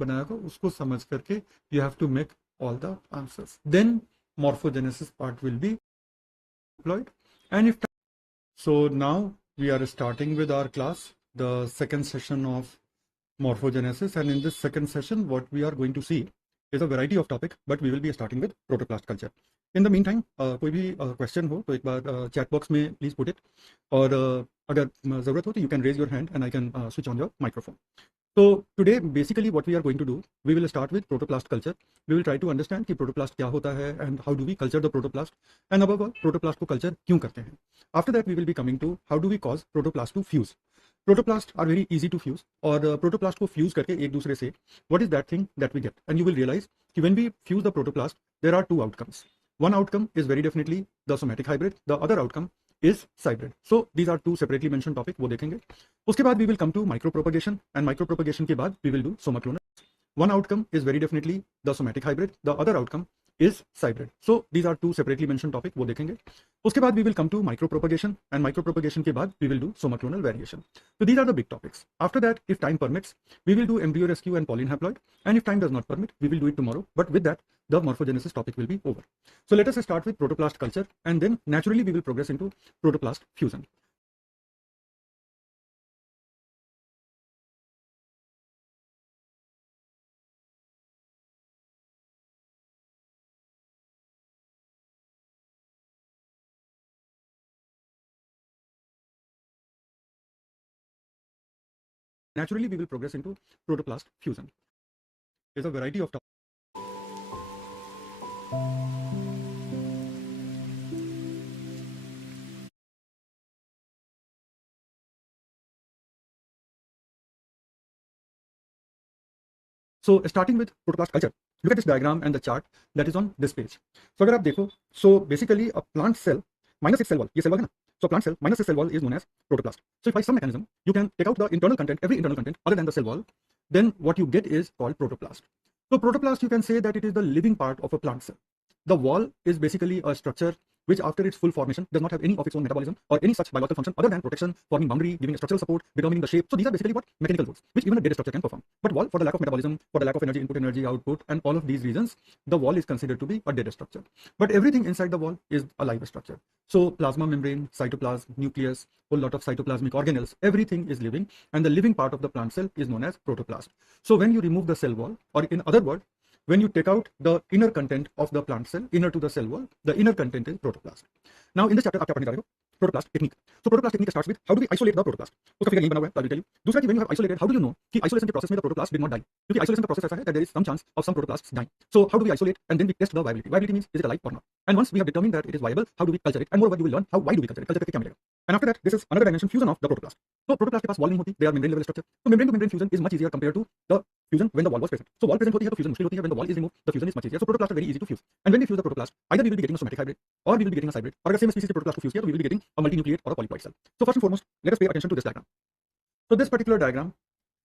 बनाया होगा उसको समझ करके you have to make all the answers. Then morphogenesis part will be deployed. And if so, now we are starting with our class, the second session of morphogenesis. And in this second session, what we are going to see is a variety of topic, but we will be starting with protoplast culture. In the meantime, कोई भी क्वेश्चन हो तो एक बार chat box में please put it, और अगर ज़रूरत हो तो you can raise your hand and I can switch on your microphone. So today basically what we are going to do, we will start with protoplast culture. We will try to understand कि protoplast क्या होता है and how do we culture the protoplast, and above all protoplast को culture क्यों करते हैं. After that we will be coming to how do we cause protoplast to fuse. Protoplast are very easy to fuse, और protoplast को fuse करके एक दूसरे से what is that thing that we get, and you will realize कि when we fuse the protoplast there are two outcomes. One outcome is very definitely the somatic hybrid, the other outcome is hybrid. So these are two separately mentioned topic, वो देखेंगे. उसके बाद we will come to micropropagation, and micropropagation के बाद we will do somaclonal. One outcome is very definitely the somatic hybrid, the other outcome is hybrid. So these are two separately mentioned topic, वो देखेंगे. उसके बाद we will come to micropropagation, and micropropagation के बाद we will do somaclonal variation. So these are the big topics. After that, if time permits, we will do embryo rescue and Pauline haploid, and if time does not permit, we will do it tomorrow. But with that, the morphogenesis topic will be over. So let us start with protoplast culture, and then naturally we will progress into protoplast fusion. Naturally we will progress into protoplast fusion. There's a variety of topics. So starting with protoplast culture, look at this diagram and the chart that is on this page. So अगर आप देखो, so basically a plant cell minus its cell wall, ये cell wall है ना, so plant cell minus its cell wall is known as protoplast. So if by some mechanism you can take out the internal content, every internal content other than the cell wall, then what you get is called protoplast. So protoplast, you can say that it is the living part of a plant cell. The wall is basically a structure which after its full formation does not have any of its own metabolism or any such biological function other than protection, forming boundary, giving a structural support, determining the shape. So these are basically what mechanical roles which even a dead structure can perform. But wall, for the lack of metabolism, for the lack of energy input, energy output, and all of these reasons, the wall is considered to be a dead structure. But everything inside the wall is a live structure. So plasma membrane, cytoplasm, nucleus, whole lot of cytoplasmic organelles, everything is living, and the living part of the plant cell is known as protoplast. So when you remove the cell wall, or in other words, when you take out the inner content of the plant cell, inner to the cell wall, the inner content is protoplast. Now in this chapter आप क्या पढ़ने जा रहे हो? Protoplast technique. So protoplast technique starts with how do we isolate the protoplast. उसका फिगर यहीं बना हुआ है, I will tell you. दूसरा कि when you have isolated, how do you know कि isolation के process में the protoplast did not die? क्योंकि isolation का process ऐसा है that there is some chance of some protoplasts dying. So how do we isolate, and then we test the viability. Viability means is it alive or not? And once we have determined that it is viable, how do we culture it? And moreover you will learn how why do we culture it? Culture करके क्या मिलेगा? And after that, this is another dimension, fusion of the protoplast. So protoplast के पास wall नहीं होती, they are membrane level structure. So membrane to membrane fusion is much easier compared to the fusion when the wall was present. So wall present होती है तो fusion मुश्किल होती है. When the wall is removed, the fusion is much easier. So protoplasts are very easy to fuse. And when we fuse the protoplast, either we will be getting a somatic hybrid or we will be getting a hybrid. और अगर same species के protoplast को fuse किया तो we will be getting a multinucleate or a polyploid cell. So first and foremost, let us pay attention to this diagram. So this particular diagram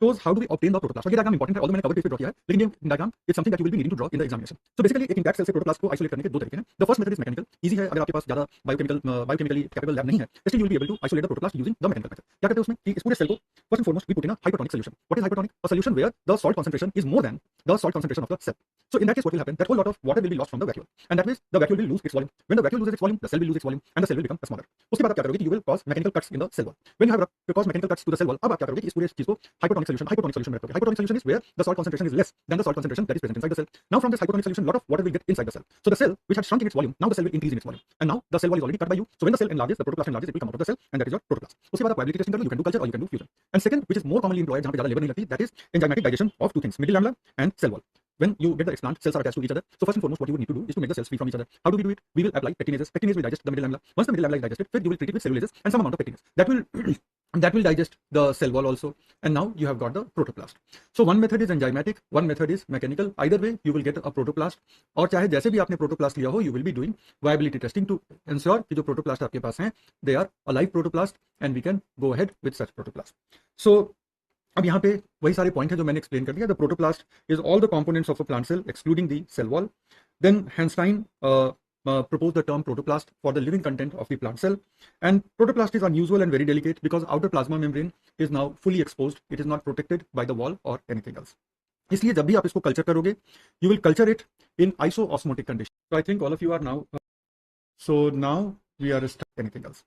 shows how do we obtain the protoplast. So ये diagram important है, although मैंने cover page पे draw किया है, लेकिन ये diagram is something that you will be needing to draw in the examination. So basically एक intact cell से protoplast को isolate करने के दो तरीके हैं. The first method is mechanical. Easy है, अगर आपके पास ज़्यादा biochemically capable lab नहीं है, still you will be able to isolate the protoplast using the mechanical method. क्या करते हैं उसमें कि इस पूरे cell को first and foremost we put in a hypertonic solution. What is hypertonic? A solution where the salt concentration is more than the salt concentration of the cell. So in that case what will happen? That whole lot of water will be lost from the vacuole, and that means the vacuole will lose its volume. When the vacuole loses its volume, the cell will lose its volume, and the cell will become smaller. उसके बाद आप क्या करोगे कि you will cause mechanical cuts in the cell wall. When you have caused mechanical cuts to the cell wall, अब आप क्या करोगे कि इस पूरे चीज को hypertonic solution में रखोगे. Hypertonic solution is where the salt concentration is less than the salt concentration that is present inside the cell. Now from this hypertonic solution, lot of water will get inside the cell. So the cell which had shrunk in its volume, now the cell will increase in its volume, and now the cell wall is already cut by you. So when the cell enlarges, the protoplast enlarges, it will come out of the cell, and that is your protoplast. उसके बाद आप viability testing कर लो, you can do culture or you can do fusion. And second, which is more commonly employed, जहाँ पे ज़्यादा labor नहीं लगती, that is enzymatic digestion of two things, middle lamella and cell wall. When you get the explant, cells are attached to each other. So first and foremost, what you would need to do is to make the cells free from each other. How do we do it? We will apply pectinases. Pectinase will digest the middle lamella. Once the middle lamella is digested, then you will treat it with cellulases and some amount of pectinase. That will that will digest the cell wall also. And now you have got the protoplast. So one method is enzymatic, one method is mechanical. Either way, you will get a protoplast. और चाहे जैसे भी आपने protoplast लिया हो, you will be doing viability testing to ensure कि जो protoplast आपके पास हैं, they are a live protoplast, and we can go ahead with such protoplast. So अब यहाँ पे वही सारे पॉइंट है जो मैंने एक्सप्लेन कर दिया. The protoplast is all the components of a plant cell excluding the cell wall. Then Hanstein proposed the term protoplast for the living content of the plant cell, and protoplast is unusual and very delicate because outer plasma membrane is now fully exposed. It is not protected by the wall or anything else. इसलिए जब भी आप इसको culture करोगे, you will culture it in isoosmotic condition. So I think all of you are now, so now we are start anything else.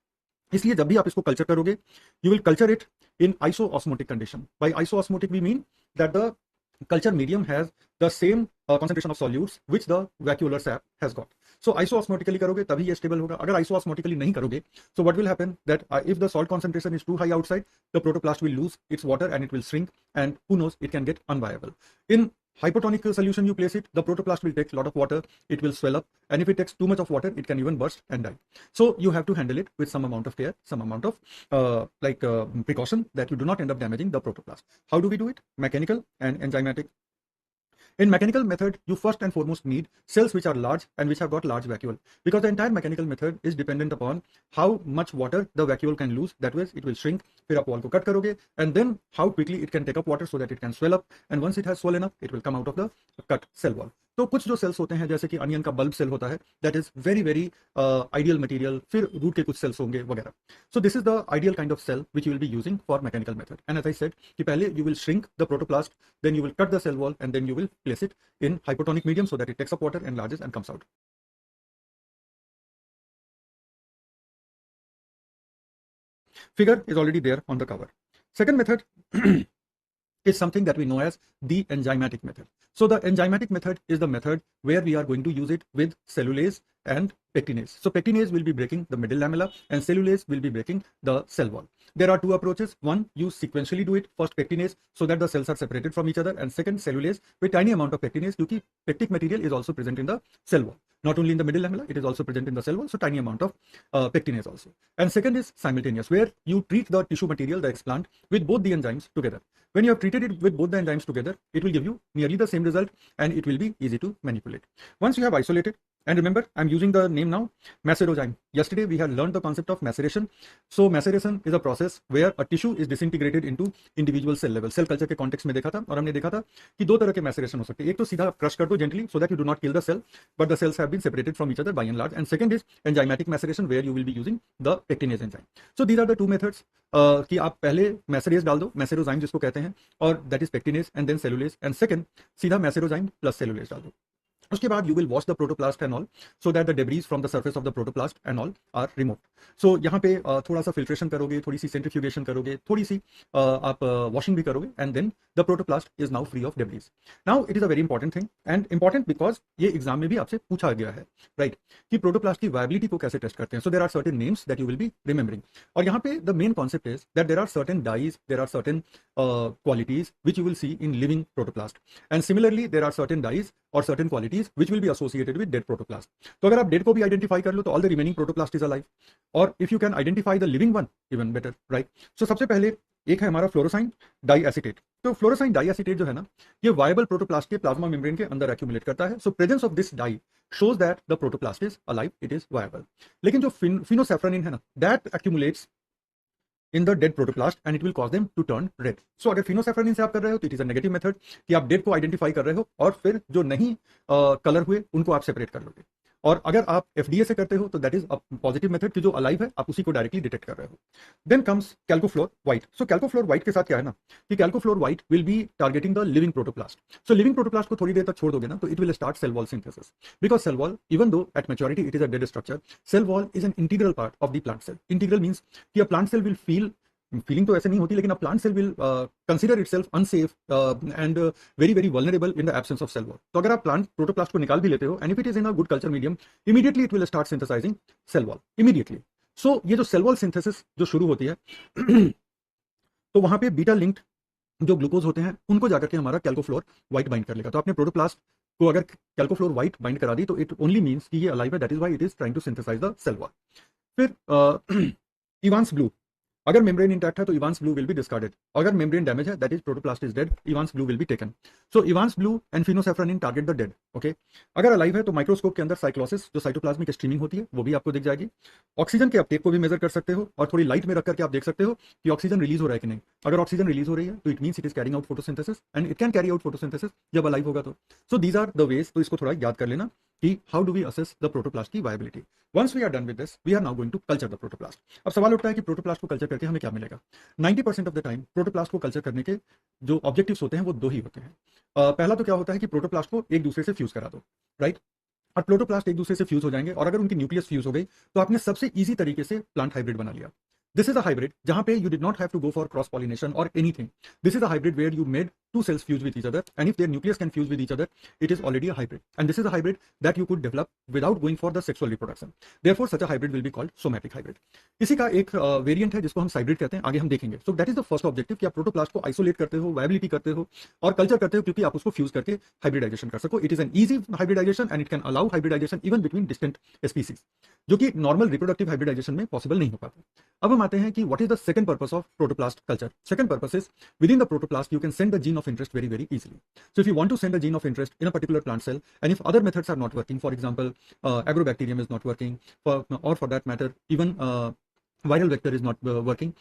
इसलिए जब भी आप इसको कल्चर करोगे, you will culture it in isoosmotic condition. By isoosmotic we mean that the culture medium has the same concentration of solutes which the vacuolar sap has got. So isoosmotically करोगे तभी ये stable होगा. अगर isoosmotically नहीं करोगे, so what will happen that if the salt concentration is too high outside, the protoplast will lose its water and it will shrink, and who knows, it can get unviable. In hypotonic solution you place it, the protoplast will take a lot of water, it will swell up, and if it takes too much of water, it can even burst and die. So you have to handle it with some amount of care, some amount of precaution, that you do not end up damaging the protoplast. How do we do it? Mechanical and enzymatic. In mechanical method, you first and foremost need cells which are large and which have got large vacuole, because the entire mechanical method is dependent upon how much water the vacuole can lose. That way it will shrink. फिर आप wall को cut करोगे, and then how quickly it can take up water so that it can swell up, and once it has swollen up, it will come out of the cut cell wall. तो कुछ जो सेल्स होते हैं, जैसे कि अनियन का बल्ब सेल होता है, that is very very ideal material. फिर रूट के कुछ सेल्स होंगे वगैरह. So this is the ideal kind of cell which you will be using for mechanical method. And as I said कि पहले you will shrink the protoplast, then you will cut the cell wall, and then you will place it in hypotonic medium so that it takes up water, enlarges and comes out. Figure is already there on the cover. Second method is something that we know as the enzymatic method. So the enzymatic method is the method where we are going to use it with cellulase and pectinase. So pectinase will be breaking the middle lamella and cellulase will be breaking the cell wall. There are two approaches. One, you sequentially do it. First pectinase so that the cells are separated from each other, and second cellulase with tiny amount of pectinase, because pectic material is also present in the cell wall. Not only in the middle lamella, it is also present in the cell wall, so tiny amount of pectinase also. And second is simultaneous, where you treat the tissue material, the explant, with both the enzymes together. When you have treated it with both the enzymes together, it will give you nearly the same result, and it will be easy to manipulate. Once you have isolated, and remember, I'm using the name now, macerozyme. Yesterday we had learned the concept of maceration. So maceration is a process where a tissue is disintegrated into individual cell level. Cell culture के context में देखा था, और हमने देखा था कि दो तरह के maceration हो सकते हैं. एक तो सीधा crush कर दो gently so that you do not kill the cell, but the cells have been separated from each other by and large. And second is enzymatic maceration, where you will be using the pectinase enzyme. So these are the two methods कि आप पहले macerase डाल दो, macerozyme जिसको कहते हैं, और that is pectinase and then cellulase, and second सीधा macerozyme plus cellulase डाल दो. उसके बाद you will wash the protoplast and all so that the debris from the surface of the protoplast and all are removed. So यहाँ पे थोड़ा सा filtration करोगे, थोड़ी सी centrifugation करोगे, थोड़ी सी आप washing भी करोगे, and then the protoplast is now free of debris. Now it is a very important thing, and important because ये एग्जाम में भी आपसे पूछा गया है, right? कि प्रोटोप्लास्ट की वायबिलिटी को कैसे टेस्ट करते हैं. So there are certain names that you will be remembering. और यहाँ पे the main concept is that there are certain dyes, there are certain qualities which you will see in living protoplast, and similarly there are certain dyes or certain qualities which will be associated with dead protoplast. तो अगर आप dead को भी identify कर लो तो all the remaining protoplast is alive, or if you can identify the living one, even better, right? So सबसे पहले एक है हमारा फ्लोरोसाइन डाइएसिटेट. तो फ्लोरोसाइन डाइएसिटेट जो है ना, ये वायबल प्रोटोप्लास्ट के प्लाज्मा मेम्ब्रेन के अंदर एक्यूमुलेट करता है. So presence of this dye shows that the protoplasm is alive, it is viable. लेकिन जो phenylephrine है ना, that accumulates in the dead protoplast and it will cause them to turn red. So अगर phenylephrine से आप कर रहे हो तो it is a negative method कि आप dead को identify कर रहे हो, और फिर जो नहीं कलर हुए उनको आप सेपरेट कर लोगे. और अगर आप FDA से करते हो तो that is a positive method कि जो अलाइव है आप उसी को डायरेक्टली डिटेक्ट कर रहे हो. Then comes calcofluor white. So calcofluor white के साथ क्या है ना कि calcofluor white will be targeting the living protoplast. So living protoplast को थोड़ी देर तक छोड़ दोगे ना तो it will start cell wall synthesis, because cell wall even though at maturity it is a dead structure, cell wall is an integral part of the plant cell. Integral means कि a plant cell will feeling तो ऐसे नहीं होती, लेकिन a plant cell will consider itself unsafe and very very vulnerable in the absence of cell wall. तो अगर आप plant protoplast को निकाल भी लेते हो and if it is in a good culture medium, immediately it will start synthesising cell wall immediately. So ये जो सेल वॉल सिंथेसिस जो शुरू होती है तो वहां पे बीटा लिंक्ड जो ग्लूकोज होते हैं उनको जाकर के हमारा कैल्कोफ्लोर व्हाइट बाइंड कर लेगा. तो आपने प्रोटोप्लास्ट को अगर कैल्कोफ्लोर व्हाइट बाइंड करा दी तो इट ओनली मीन्स कि ये अलाइव है, that is why it is trying to synthesise the cell wall. फिर इवांस ब्लू, अगर मेम्ब्रेन इंटैक्ट है तो Evans blue will be discarded. अगर मेम्ब्रेन डैमेज है that is protoplast is dead, Evans blue will be taken. So Evans blue and phenosafranin target the dead. Okay, अगर alive है तो माइक्रोस्कोप के अंदर साइक्लोसिस जो साइटोप्लाज्मिक स्ट्रीमिंग होती है वो भी आपको दिख जाएगी. ऑक्सीजन के अपटेक को भी मेजर कर सकते हो और थोड़ी लाइट में रख करके आप देख सकते हो कि ऑक्सीजन रिलीज हो रहा है कि नहीं. अगर ऑक्सीजन रिलीज हो रही है तो it means it is carrying out photosynthesis, and it can carry out photosynthesis जब अलाइव होगा तो. So these are the ways. तो इसको थोड़ा याद कर लेना कि how do we assess the protoplast की viability. Once we are done with this, we are now going to culture the protoplast. अब सवाल उठता है कि प्रोटोप्लास्ट को कल्चर करके हमें क्या मिलेगा। 90% ऑफ द टाइम प्रोटोप्लास्ट को कल्चर करने के जो ऑब्जेक्टिव्स होते हैं वो दो ही होते हैं। पहला तो क्या होता है कि प्रोटोप्लास्ट को एक दूसरे से फ्यूज करा दो, राइट। और प्रोटोप्लास्ट एक दूसरे से फ्यूज हो जाएंगे और अगर उनकी न्यूक्लियस फ्यूज हो गई तो आपने सबसे ईजी तरीके से प्लांट हाइब्रिड बना लिया। दिस इज अ हाइब्रिड जहां पे you did not have to go for cross pollination और anything. This is a hybrid where you made two cells fuse with each other, and if their nucleus can fuse with each other, it is already a hybrid, and this is a hybrid that you could develop without going for the sexual reproduction. Therefore such a hybrid will be called somatic hybrid. इसी का एक वेरिएंट है जिसको हम हाइब्रिड कहते हैं, आगे हम देखेंगे। सो that is the first objective कि आप प्रोटोप्लास्ट को आइसोलेट करते हो, वायबिलिटी करते हो और कल्चर करते हो क्योंकि आप उसको फ्यूज करके हाइब्रिडाइजेशन कर सको। It is an easy hybridization and it can allow hybridization even between distant species, जो कि नॉर्मल रिप्रोडक्टिव हाइब्रिडाइजेशन में पॉसिबल नहीं हो पाता। अब हम आते हैं कि what is the second purpose of protoplast culture. Second purpose is within the protoplast you can send the gene of interest very easily. So if you want to send a gene of interest in a particular plant cell, and if other methods are not working, for example agrobacterium is not working, or for that matter even viral vector is not working,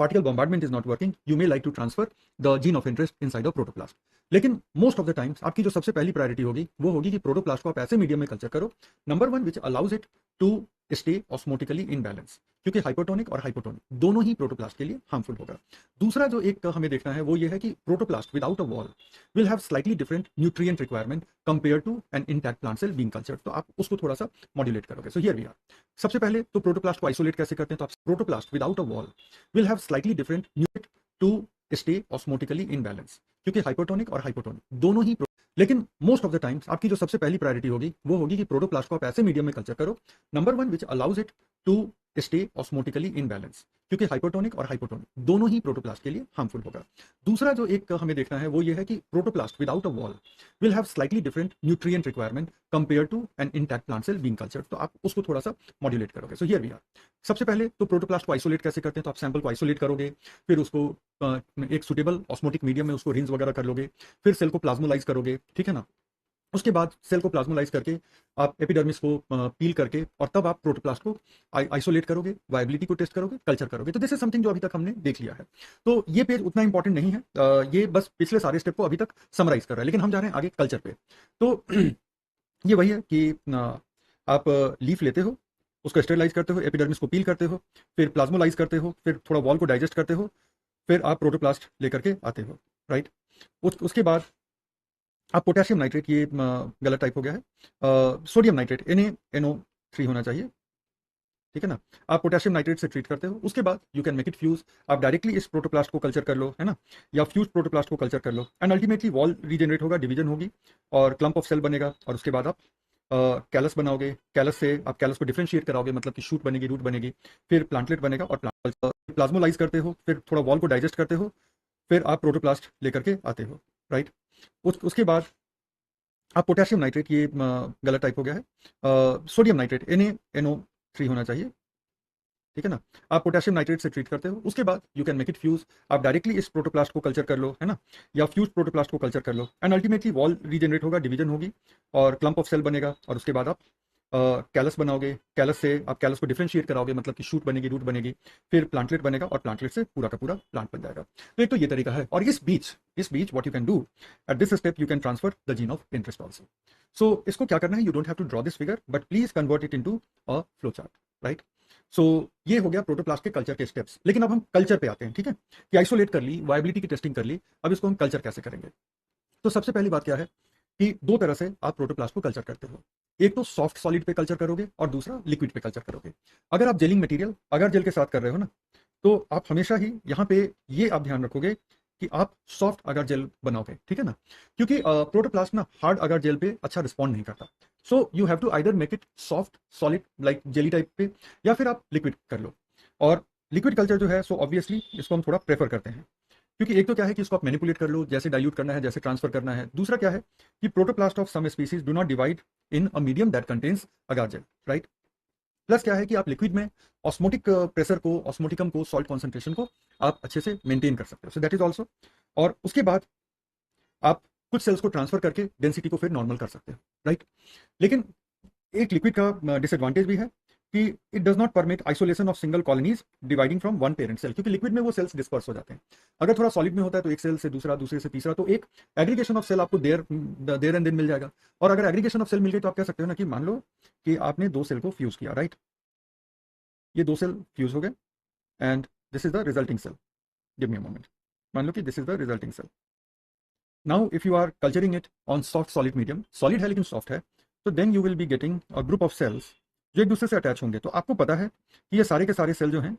particle bombardment is not working, you may like to transfer the gene of interest inside a protoplast. लेकिन most of the times आपकी जो सबसे पहली प्रायोरिटी होगी वो होगी कि प्रोटोप्लास्ट को आप ऐसे मीडियम में कल्चर करो, number one, which allows it to stay osmotically in balance, क्योंकि हाइपोटोनिक और हाइपोटोनिक दोनों ही प्रोटोप्लास्ट के लिए हार्मफुल होगा। दूसरा जो एक हमें देखना है वो ये है कि protoplast without a wall will have slightly different nutrient requirement compare to an intact plant cell being cultured, तो आप उसको थोड़ा सा मॉड्यूलेट करोगे। So here we are. सबसे पहले तो प्रोटोप्लास्ट को आइसोलेट कैसे करते हैं, तो आप protoplast without a wall will have slightly different nutrient to stay osmotically in balance, क्योंकि हाइपोटोनिक और हाइपोटोनिक दोनों ही लेकिन मोस्ट ऑफ द टाइम्स आपकी जो सबसे पहली प्रायोरिटी होगी वो होगी कि प्रोटोप्लास्ट को आप ऐसे मीडियम में कल्चर करो, number one, which allows it to stay osmotically in balance, क्योंकि हाइपोटोनिक और हाइपोटोनिक दोनों ही प्रोटोप्लास्ट के लिए हार्मफुल होगा। दूसरा जो एक हमें देखना है वो ये है कि protoplast without a wall will have slightly different nutrient requirement compare to an intact plant cell being cultured, तो आप उसको थोड़ा सा मॉड्यूलेट करोगे। So here we are. सबसे पहले तो प्रोटोप्लास्ट को आइसोलेट कैसे करते हैं, तो आप सैंपल को आइसोलेट करोगे, फिर उसको एक सुटेबल ऑस्मोटिक मीडियम में उसको रिंस वगैरह कर लोगे, फिर सेल को प्लाज्मोलाइज करोगे, ठीक है ना। उसके बाद सेल को प्लाज्मोलाइज करके आप एपिडर्मिस को पील करके और तब आप प्रोटोप्लास्ट को आइसोलेट करोगे, वायबिलिटी को टेस्ट करोगे, कल्चर करोगे। तो दिस इज समथिंग जो अभी तक हमने देख लिया है। तो ये पेज उतना इंपॉर्टेंट नहीं है, ये बस पिछले सारे स्टेप को अभी तक समराइज कर रहा है, लेकिन हम जा रहे हैं आगे कल्चर पे। तो ये वही है कि आप लीफ लेते हो, उसको स्टेरिलाइज करते हो, एपिडर्मिस को पील करते हो, फिर प्लाज्मोलाइज करते हो, फिर थोड़ा वॉल को डाइजेस्ट करते हो, फिर आप प्रोटोप्लास्ट लेकर के आते हो, राइट। उसके बाद आप पोटेशियम नाइट्रेट, ये गलत टाइप हो गया है, सोडियम नाइट्रेट NaNO3 होना चाहिए, ठीक है ना। आप पोटेशियम नाइट्रेट से ट्रीट करते हो, उसके बाद you can make it fuse. आप डायरेक्टली इस प्रोटोप्लास्ट को कल्चर कर लो, है ना, या फ्यूज प्रोटोप्लास्ट को कल्चर कर लो, एंड अल्टीमेटली वॉल रीजनरेट होगा, डिवीजन होगी और क्लम्प ऑफ सेल बनेगा, और उसके बाद आप कैलस बनाओगे। कैलस से आप कैलस को डिफ्रेंशिएट कराओगे, मतलब कि शूट बनेगी, रूट बनेगी, फिर प्लांटलेट बनेगा और प्लाज्मोलाइज करते हो, फिर थोड़ा वॉल को डाइजेस्ट करते हो, फिर आप प्रोटोप्लास्ट लेकर के आते हो, राइट। उसके बाद आप पोटेशियम नाइट्रेट, ये गलत टाइप हो गया है, सोडियम नाइट्रेट NaNO3 होना चाहिए, ठीक है ना। आप पोटेशियम नाइट्रेट से ट्रीट करते हो, उसके बाद you can make it fuse. आप डायरेक्टली इस प्रोटोप्लास्ट को कल्चर कर लो, है ना, या फ्यूज प्रोटोप्लास्ट को कल्चर कर लो, एंड अल्टीमेटली वॉल रीजनरेट होगा, डिवीजन होगी और क्लम्प ऑफ सेल बनेगा, और उसके बाद आप कैलस बनाओगे। कैलस से आप कैलस को डिफ्रेंशिएट कराओगे, मतलब कि शूट बनेगी, रूट बनेगी, फिर प्लांटलेट बनेगा और प्लांटलेट से पूरा का पूरा प्लांट बन जाएगा। तो एक तो ये तरीका है, और इस बीच what you can do at this step, you can transfer the gene of interest also. So इसको क्या करना है, you don't have to draw this figure, but please convert it into a flow chart, right. So ये हो गया प्रोटोप्लास्ट के कल्चर के स्टेप्स। लेकिन अब हम कल्चर पे आते हैं, ठीक है, कि आइसोलेट कर ली, वायबिलिटी की टेस्टिंग कर ली, अब इसको हम कल्चर कैसे करेंगे। तो सबसे पहली बात क्या है कि दो तरह से आप प्रोटोप्लास्ट को कल्चर करते हो, एक तो सॉफ्ट सॉलिड पे कल्चर करोगे और दूसरा लिक्विड पे कल्चर करोगे। अगर आप जेलिंग मटेरियल अगर जेल के साथ कर रहे हो ना, तो आप हमेशा ही यहाँ पे ये आप ध्यान रखोगे कि आप सॉफ्ट अगर जेल बनाओगे, ठीक है ना, क्योंकि प्रोटोप्लास्ट ना हार्ड अगर जेल पे अच्छा रिस्पॉन्ड नहीं करता। So you have to either make it soft solid like jelly type पे, या फिर आप लिक्विड कर लो। और लिक्विड कल्चर जो है, सो ऑब्वियसली इसको हम थोड़ा प्रेफर करते हैं, क्योंकि एक तो क्या है कि इसको आप मैनिपुलेट कर लो, जैसे डाइल्यूट करना है, जैसे ट्रांसफर करना है। दूसरा क्या है कि protoplast of some species do not divide in a medium that contains agar gel, right. Plus क्या है कि आप लिक्विड में ऑस्मोटिक प्रेशर को, ऑस्मोटिकम को, सॉल्ट कॉन्सेंट्रेशन को आप अच्छे से मेंटेन कर सकते हो, सो दैट इज ऑल्सो। और उसके बाद आप कुछ सेल्स को ट्रांसफर करके डेंसिटी को फिर नॉर्मल कर सकते हो, राइट। लेकिन एक लिक्विड का डिसएडवांटेज भी है कि it does not permit isolation of single colonies dividing from one parent cell, क्योंकि लिक्विड में वो सेल्स डिस्पर्स हो जाते हैं। अगर थोड़ा सॉलिड में होता है तो एक सेल से दूसरा, दूसरे से तीसरा, तो एक एग्रीगेशन ऑफ सेल आपको देर एंड दिन मिल जाएगा। और अगर एग्रीगेशन ऑफ सेल मिल गई तो आप कह सकते हो ना कि मान लो कि आपने दो सेल को फ्यूज किया, राइट, ये दो सेल फ्यूज हो गए and this is the resulting cell. Give me a moment, मान लो कि this is the resulting cell. Now if you are culturing it on soft solid medium, solid है लेकिन सॉफ्ट है, तो then you will be getting a group of cells जो एक दूसरे से अटैच होंगे। तो आपको पता है कि ये सारे के सारे सेल जो हैं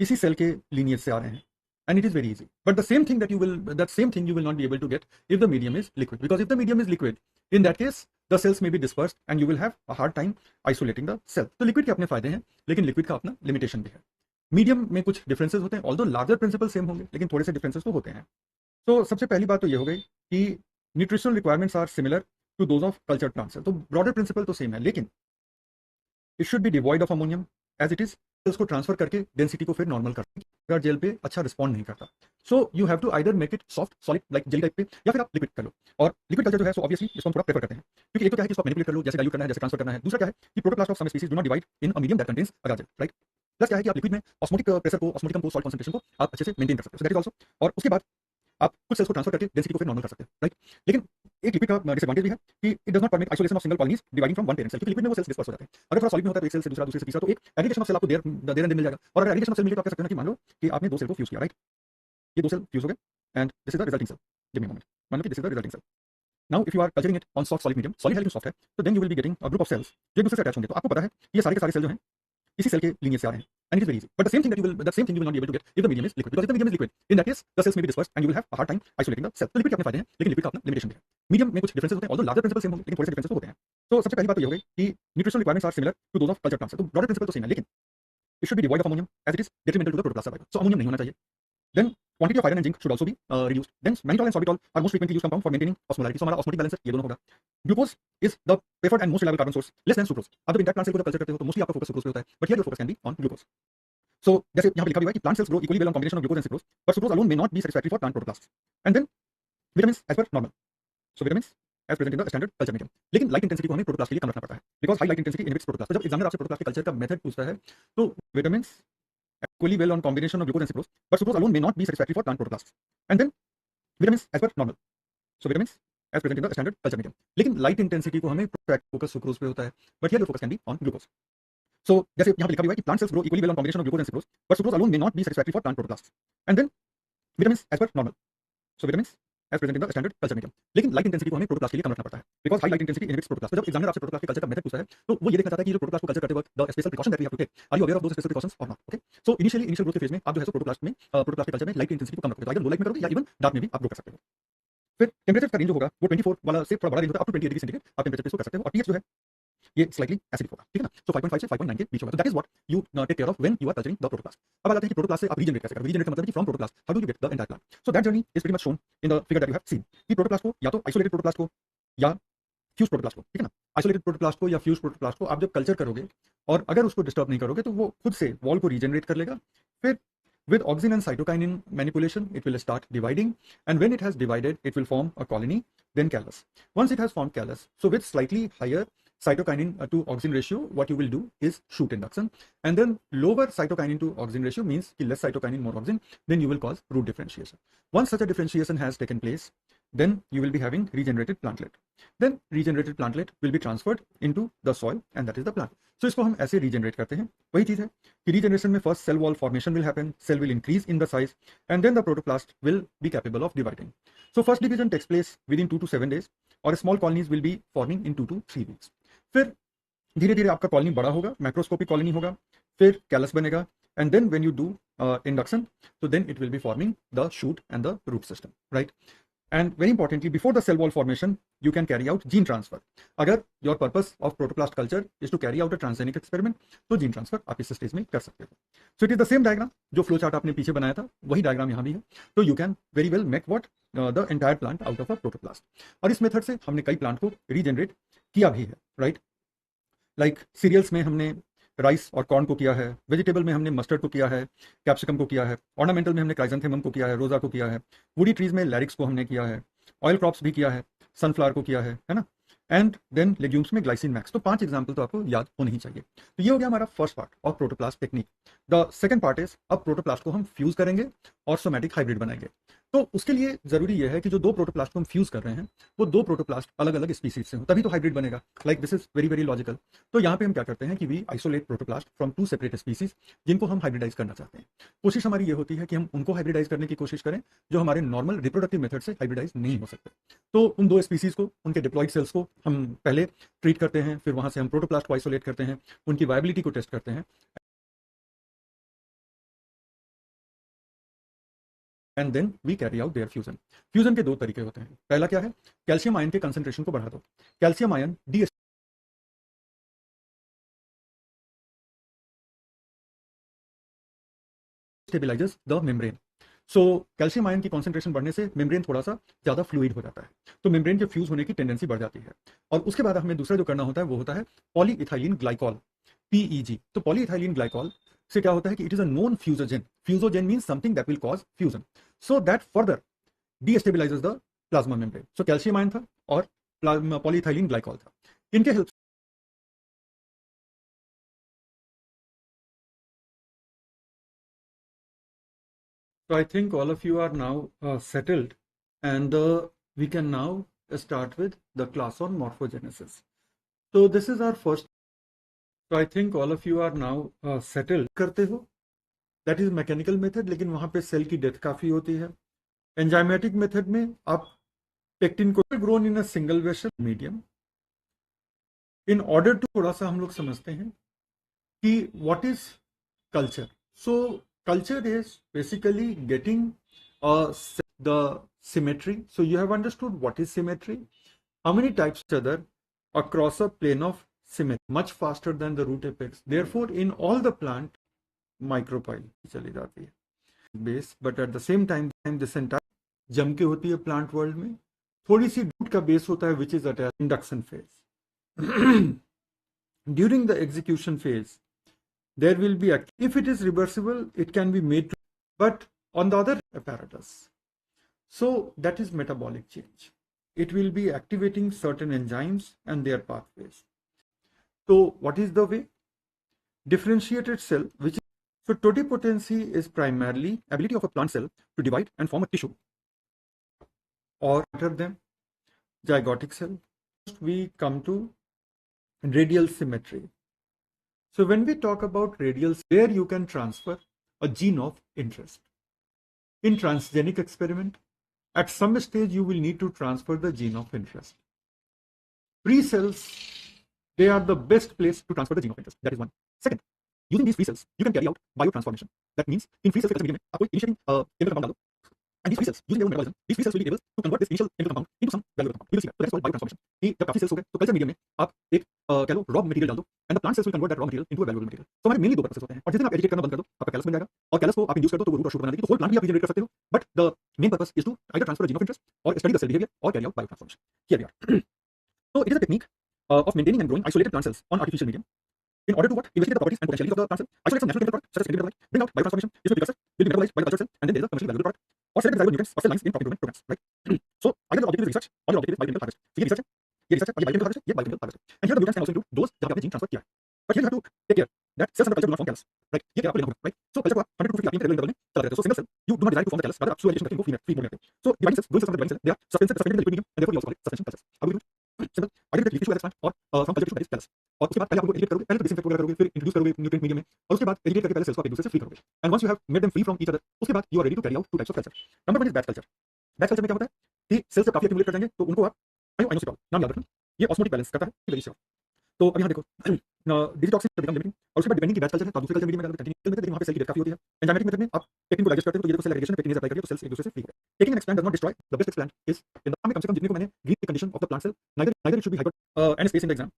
इसी सेल के लीनियज से आ रहे हैं, and it is very easy. But the same thing you will not be able to get if the medium is liquid, because if the medium is liquid, in that case the cells may be dispersed and you will have a hard time isolating the cell. तो लिक्विड के अपने फायदे हैं लेकिन लिक्विड का अपना लिमिटेशन भी है। मीडियम में कुछ डिफरेंसेस होते हैं, ऑल्दो लार्जर प्रिंसिपल सेम होंगे लेकिन थोड़े से डिफरेंसेस तो होते हैं। तो सबसे पहली बात तो ये हो गई कि nutritional requirements are similar to those of cultured plants. तो ब्रॉडर प्रिंसिपल तो सेम है, लेकिन it should be devoid of ammonium as it is. उसको ट्रांसफर करके डेंसिटी को फिर नॉर्मल करते हैं अगर जेल पे अच्छा रिस्पॉन्ड नहीं करता। So you have to either make it soft solid like gel type पे, या फिर आप लिक्विड कर लो। और लिक्विड कल्चर जो है सो ऑब्वियसली इसको हम थोड़ा प्रेफर करते हैं, क्योंकि एक तो क्या है कि इसको मैनिपुलेट कर लो, जैसे डाइल्यूट करना है, जैसे ट्रांसफर करना है। दूसरा क्या है कि protoplast of some species do not divide in a medium that contains agar gel, right. Plus क्या है कि आप लिक्विड में ऑस्मोटिक प्रेशर को, ऑस्मोटिकम को, सॉल्ट कंसंट्रेशन को आप अच्छे से मेंटेन कर सकते हो, सो दैट इज आल्सो। और उसके बाद आप कुछ सेल्स को ट्रांसफर करके डेंसिटी को फिर नॉर्मल कर सकते हैं, राइट। लेकिन एक लिक्विड का डिसएडवांटेज भी है कि it does not permit isolation of single colonies dividing from one parent cell, क्योंकि लिक्विड में वो सेल्स डिस्पर्स हो जाते हैं। अगर थोड़ा सॉलिड में होता है तो एक सेल से दूसरा, दूसरे से तीसरा, तो एक एग्रीगेशन ऑफ सेल आपको देर एंड दिन मिल जाएगा। और अगर एग्रीगेशन ऑफ सेल मिल गया तो आप कह सकते हो ना कि मान लो कि आपने दो सेल को फ्यूज किया, राइट, ये दो सेल फ्यूज हो गए and this is the resulting cell. Give me a moment, मान लो कि this is the resulting cell. Now if you are culturing it on soft solid medium, solid है लेकिन सॉफ्ट है, तो then you will be getting a group of cells जो एक दूसरे से अटैच होंगे। तो आपको पता है कि ये सारे के सारे सेल जो हैं इसी सेल के लीनियज से आ रहे हैं, and it is very easy. But the same thing you will not be able to get if the medium is liquid, because if the medium is liquid, in that case the cells may be dispersed and you will have a hard time isolating the cell. तो लिक्विड के अपने फायदे हैं लेकिन लिक्विड का अपना लिमिटेशन भी है। मीडियम में कुछ डिफरेंसेस होते हैं, ऑल्दो लार्जर प्रिंसिपल सेम होंगे लेकिन थोड़े से डिफरेंसेस तो होते हैं। तो सबसे पहली बात तो ये हो गई कि nutritional requirements are similar to those of culture plants. तो ब्रॉडर प्रिंसिपल तो सेम है, लेकिन it should be devoid of ammonium as it is detrimental to the protoplast survival. So ammonium नहीं होना चाहिए। Then quantity of iron and zinc should also be reduced. Then mannitol and sorbitol are most frequently used compound for maintaining osmolarity. So हमारा osmotic balance ये दोनों होगा। Glucose is the preferred and most reliable carbon source, less than sucrose. आप जब intact plant cell को culture करते हो तो मोस्टली आपका फोकस सुक्रोज पे होता है, but here your focus can be on glucose. So जैसे यहाँ पे लिखा भी हुआ है कि plant cells grow equally well on combination of glucose and sucrose, but sucrose alone may not be satisfactory for plant protoplast. And then vitamins as per normal. So vitamins as present in the standard culture medium. लेकिन light intensity को हमें protoplast के लिए कम रखना पड़ता है, because high light intensity inhibits protoplast. तो जब एग्जामिनर आपसे प्रोटोप्लास्ट के कल्चर का मेथड पूछता है तो vitamins equally well on combination of glucose and sucrose, but sucrose alone may not be satisfactory for plant protoplasts. And then vitamins as per normal. So vitamins as present in the standard culture medium. लेकिन light intensity को हमें focus sucrose पे होता है, but here focus can be on glucose. So जैसे यहाँ पे लिखा हुआ है कि plant cells grow equally well on combination of glucose and sucrose, but sucrose alone may not be satisfactory for plant protoplast. And then vitamins as per normal. So vitamins as present in the standard culture medium. लेकिन light intensity को हमें protoplast के लिए कम रखना पड़ता है, because high light intensity inhibits protoplast. तो जब एग्जामिनर आपसे प्रोटोप्लास्ट के कल्चर का मेथड पूछता है तो वो ये देखना चाहता है कि जो प्रोटोप्लास्ट को कल्चर करते वक्त the special precaution that we have to take, are you aware of those special precautions और not. Okay, so initial growth के फेज में आप जो है सो प्रोटोप्लास्ट के कल्चर में लाइट इंटेंसिटी को कम रखोगे, तो अगर लो लाइट में करोगे या इवन डार्क में भी आप ग्रो कर सकते हो। फिर टेम्परेचर का रेंज जो होगा वो 24 वाला से थोड़ा बड़ा रेंज होता है, अप टू 20 डिग्री सेंटीग्रेड आप टेम्परेचर पे इसको कर सकते हो। और पीएच जो है ये स्लाइटली एसिडिक होगा, ठीक है ना। सो 5.5 से 5.9 के बीच होगा। तो that is what you take care of when you are culturing the protoplast. अब आ जाते हैं कि प्रोटोप्लास्ट से आप रीजनरेट कैसे करोगे। रीजनरेट का मतलब है कि from protoplast how do you get the entire plant. So that journey is pretty much shown in the figure that you have seen कि प्रोटोप्लास्ट को या तो आइसोलेटेड प्रोटोप्लास्ट को या फ्यूज प्रोटोप्लास्ट को, ठीक है ना। आइसोलेटेड प्रोटोप्लास्ट को या फ्यूज प्रोटोप्लास्ट को आप जब कल्चर करोगे और अगर उसको डिस्टर्ब नहीं करोगे तो वो खुद से वॉल को रीजनरेट कर लेगा। फिर with auxin and cytokinin manipulation it will start dividing, and when it has divided it will form a colony, then callus. Once it has formed callus, so with slightly higher cytokinin to auxin ratio, what you will do is shoot induction, and then lower cytokinin to auxin ratio means less cytokinin more auxin, then you will cause root differentiation. Once such a differentiation has taken place, then you will be having regenerated plantlet. Then regenerated plantlet will be transferred into the soil, and that is the plant. So इसको हम ऐसे regenerate करते हैं। वही चीज है कि regeneration में first cell wall formation will happen, cell will increase in the size, and then the protoplast will be capable of dividing. So first division takes place within 2 to 7 days, और small colonies will be forming in 2 to 3 weeks. फिर धीरे धीरे आपका कॉलोनी बड़ा होगा, macroscopic colony होगा, फिर कैलस बनेगा, and then when you do induction, so then it will be forming the shoot and the root system, right? And very importantly, before the cell wall formation, you can carry out gene transfer. अगर your purpose of protoplast culture is to carry out a transgenic experiment, तो gene transfer आप इस स्टेज में कर सकते हो। So it is the same diagram, जो flow chart आपने पीछे बनाया था वही डायग्राम यहाँ भी है। तो you can very well make what the entire plant out of a protoplast. और इस मेथड से हमने कई प्लांट को रीजनरेट किया भी है, राइट। लाइक सीरियल्स में हमने राइस और कॉर्न को किया है, वेजिटेबल में हमने मस्टर्ड को किया है, कैप्सिकम को किया है, ऑर्नामेंटल में हमने क्राइजेंथेमम को किया है, रोजा को किया है, वुडी ट्रीज में लैरिक्स को हमने किया है, ऑयल क्रॉप्स भी किया है, सनफ्लावर को किया है ना। एंड देन लेग्यूम्स में ग्लाइसिन मैक्स। तो 5 एग्जाम्पल तो आपको याद होने ही चाहिए। तो ये हो गया हमारा first part of protoplast technique. The second part is अब प्रोटोप्लास्ट को हम फ्यूज करेंगे और सोमैटिक हाइब्रिड बनाएंगे। तो उसके लिए जरूरी यह है कि जो दो प्रोटोप्लास्ट को हम फ्यूज कर रहे हैं वो दो प्रोटोप्लास्ट अलग अलग स्पीसीज से हो, तभी तो हाइब्रिड बनेगा। Like this is very very logical. तो यहाँ पे हम क्या करते हैं कि we isolate protoplast from 2 separate species जिनको हम हाइब्रिडाइज करना चाहते हैं। कोशिश हमारी ये होती है कि हम उनको हाइब्रिडाइज करने की कोशिश करें जो हमारे नॉर्मल रिप्रोडक्टिव मेथड से हाइब्रिडाइज नहीं हो सकते। तो उन दो स्पीसीज को, उनके डिप्लॉइड सेल्स को हम पहले ट्रीट करते हैं, फिर वहां से हम प्रोटोप्लास्ट को आइसोलेट करते हैं, उनकी वायबिलिटी को टेस्ट करते हैं, and then we carry out their fusion. Fusion के दो तरीके होते हैं। पहला क्या है, कैल्शियम आयन के कंसंट्रेशन को बढ़ा दो। Calcium ion destabilises the membrane. So calcium ion की कॉन्सेंट्रेशन बढ़ने से मेम्ब्रेन थोड़ा सा ज्यादा फ्लूइड हो जाता है, तो मेम्ब्रेन के फ्यूज होने की टेंडेंसी बढ़ जाती है। और उसके बाद हमें दूसरा जो करना होता है वो होता है पॉलीइथाइलिन ग्लाइकॉल, पीईजी। तो पॉलीइथाइलिन ग्लाइकॉल से क्या होता है कि it is a known fusogen. Fusogen means something that will cause fusion, so that further destabilises the plasma membrane. So calcium ion था और पॉलीइथाइलिन ग्लाइकॉल था, इनके help. So I think all of you are now settled, and we can now start with the class on morphogenesis. So this is our first. So I think all of you are now settled. करते हो, that is mechanical method, लेकिन वहाँ पे सेल की डेथ काफी होती है। Enzymatic method में आप पेक्टिन को grown in a single vessel medium. In order to थोड़ा सा हम लोग समझते हैं कि what is culture. So culture is basically getting the symmetry. So you have understood what is symmetry. How many types other across a plane of symmetry much faster than the root apex. Therefore, in all the plant, micropyle चली जाती है base, but at the same time this entire जम के होती है plant world में। थोड़ी सी root का base होता है which is at induction phase. During the execution phase, there will be if it is reversible it can be made to, but on the other apparatus, so that is metabolic change. It will be activating certain enzymes and their pathways. So what is the way? Differentiated cell, which is, so totipotency is primarily ability of a plant cell to divide and form a tissue, or better them zygotic cell. First we come to radial symmetry. So when we talk about radial, where you can transfer a gene of interest. In transgenic experiment, at some stage you will need to transfer the gene of interest. Free cells, they are the best place to transfer the gene of interest. That is one. Second, using these free cells, you can carry out biotransformation. That means in free cells medium में आप कोई initiating chemical compound डालो, and these free cells, using their own metabolism, these free cells will be able to convert this initial chemical compound into some valuable compound. You will see that. So that is called biotransformation. कि जब काफी cells हो गए तो culture medium में आप एक कह लो रॉ मटेरियल डाल दो, and the plant cells will convert that raw material into a valuable material. तो हमारे मेनली दो पर्पसेस होते हैं, और जिस दिन आप एजिटेट करना बंद कर दो आपका कैलस बन जाएगा, और कैलस को आप इंड्यूस कर दो तो वो रूट और शूट बना देगी, तो होल प्लांट भी आप जनरेट कर सकते हो। But the main purpose is to either transfer gene of interest और स्टडी द सेल बिहेवियर और carry out biotransformation. Here we are. So it is a technique of maintaining and growing isolated plant cells on artificial medium. In order to what? Investigate the properties and potentialities of the plant cell, isolate some natural chemical product such as secondary metabolite, bring out biotransformation. This precursor will be metabolized by the cultured cell, and then there is a commercially valuable product, or select the desired nutrients or cell lines in crop improvement programs, right? So either the objective is research or the objective is biochemical harvest. So ये research है, ये research है, और ये biochemical harvest है, ये biochemical harvest है. And here the mutants can also include those जहाँ पे आपने gene transfer किया है. But here you have to take care that cells under culture do not form callus, right? ये आपको लेना होगा, right? So culture को आप 100 to 250 rpm के regular interval में चला देते हो. So single cell you do not desire to form the callus, rather आप suvalidation करके इनको free mode में रखते हो. So dividing cells, growing cells from the dividing cell, they are suspended in the liquid medium, and therefore we also call it suspension cultures. Are we good? Simple. आगे फिर tissue plant और from culture tissue that is callus. और उसके बाद पहले आपको एडिट करोगे, पहले तो डिसइंफेक्ट वगैरह करोगे, फिर इंट्रोड्यूस करोगे न्यूट्रिएंट मीडियम में, और उसके बाद एडिट करके पहले सेल्स को आप एक दूसरे से फ्री करोगे, and once you have made them free from each other, उसके बाद you are ready to carry out two types of culture. Number 1 is batch culture. Batch culture में क्या होता है कि सेल्स जब काफी एक्यूमुलेट कर जाएंगे तो उनको आप आइनोसिटॉल नाम याद रखना, ये ऑस्मोटिक बैलेंस करता है, वेरी श्योर. तो अब यहाँ देखो डिजिटॉक्सिन बिकम लिमिटिंग, और उसके बाद डिपेंडिंग की बैच कल्चर है तो आप दूसरे कल्चर मीडियम में डालोगे कंटिन्यूअस मेथड, लेकिन वहाँ पे सेल की डेथ काफी होती है. एंजाइमेटिक मेथड में आप पेक्टिन को डाइजेस्ट करते हो तो ये देखो सेल एग्रीगेशन पेक्टिन अप्लाई करके तो सेल्स एक दूसरे से फ्री हो गए. Taking an explant does not destroy the best explant is in the कम से कम जितने को मैंने read the condition of the plant cell, neither it should be hyper and space in the exam.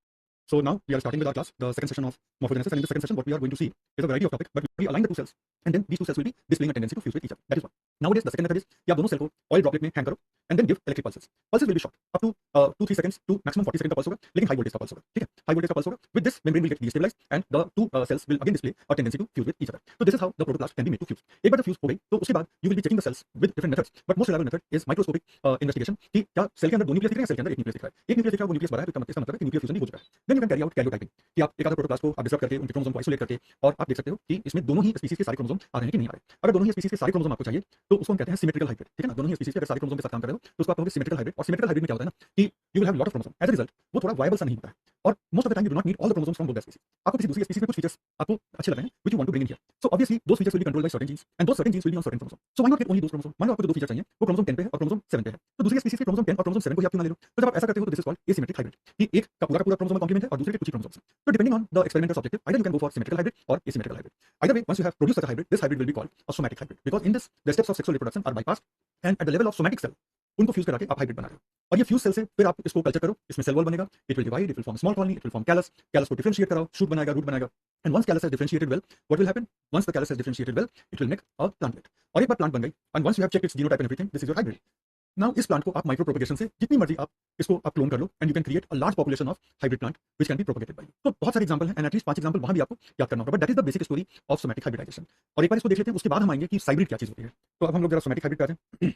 So now we are starting with our class, the second session of morphogenesis, and in the second session what we are going to see is a variety of topics, but we align the two cells, and then these two cells will be displaying a tendency to fuse with each other. That is one. Nowadays the second method is कि आप दोनों सेल को oil droplet में हैंग करो, and then give electric pulses. Pulses will be short, up to 2-3 seconds to maximum 40 seconds का pulse होगा, लेकिन high voltage का pulse होगा, ठीक है? High voltage का pulse होगा. With this, membrane will get destabilized and the two cells will again display a tendency to fuse with each other. So this is how the protoplast can be made to fuse. एक बार जब fuse हो गई, तो उसके बाद you will be checking the cells with different methods, but most reliable method is microscopic investigation कि क्या सेल के अंदर दो न्यूक्लियस दिख रहे हैं, सेल के अंदर एक न्यूक्लियस दिख रहा है. एक न्यूक्लियस दिख रहा है, वो न्यूक्लियस बड़ा है, तो इसका मतलब है कि न्यूक्लियस फ्यूजन नहीं हो चुका है. Then you can carry out karyotyping कि आप एक आधा प्रोटोप्लास्ट को आप डिस्टर्ब करके उनके क्रोमोसोम को आइसोलेट करके और आप देख सकते हो कि इसमें दोनों ही स्पीसीज के सारे क्रोमोसोम आ रहे हैं कि नहीं आ रहे. अगर दोनों ही स्पीसीज के सारे क्रोमोसोम आपको चाहिए तो उसको हम कहते हैं सिमेट्रिकल हाइब्रिड, ठीक है ना? दोनों ही स्पीसीज के अगर सारे क्रोमोसोम के साथ काम कर रहे हो तो उसको आप कहोगे सिमेट्रिकल हाइब्रिड. और सिमेट्रिकल हाइब्रिड में क्या होता है ना कि you will have lot of chromosome. As a result वो थोड़ा वायबल सा नहीं होता है और most of the time you do not need all the chromosomes from both the species. आपको किसी दूसरी स्पीसीज में कुछ फीचर्स आपको अच्छे लग रहे हैं which you want to bring in here. So obviously those features will be controlled by certain genes and those certain genes will be on certain chromosome. So why not get only those chromosome. मान लो आपको जो दो फीचर चाहिए वो क्रोमोसोम 10 पे है और क्रोमोसोम 7 पे है, तो दूसरी स्पीसीज के क्रोमोसोम 10 और क्रोमोसोम 7 को ही आप क्यों ना ले लो. तो जब आप ऐसा करते हो तो this is called asymmetric hybrid कि एक का पूरा क्रोमोसोम कॉम्प्लीमेंट है और दूसरे के कुछ ही क्रोमोसोम्स. तो depending on the experimental objective either you can go for symmetrical hybrid or asymmetrical hybrid. Either way, once you have produced such a hybrid, this hybrid will be called a somatic hybrid because in this the steps of sexual reproduction are bypassed and at the level of somatic cell उनको फ्यूज करा के आप हाइब्रिड बना रहे हो. और ये fuse cell से फिर आप इसको कल्चर करो, इसमें सेल वॉल बनेगा, it will divide, it will form small colony, it will form callus, callus को डिफरेंशिएट कराओ, शूट बनाएगा, रूट बनाएगा. And once callus has differentiated well, what will happen? Once the callus has differentiated well, it will make a plantlet. और एक बार plant बन गई and once you have checked its genotype and everything, this is your hybrid. Now इस plant को आप micro propagation से जितनी मर्जी आप इसको आप क्लोन कर लो and you can create a large population of hybrid plant which can be propagated by you. तो बहुत सारे एग्जांपल हैं एंड एटलीस्ट 5 एग्जांपल वहां भी आपको याद करना होगा, but that is the basic story of somatic hybridization. और एक बार इसको देख लेते हैं, उसके बाद हम आएंगे कि हाइब्रिड क्या चीज होती है. तो अब हम लोग जरा सोमैटिक हाइब्रिड पे आते हैं.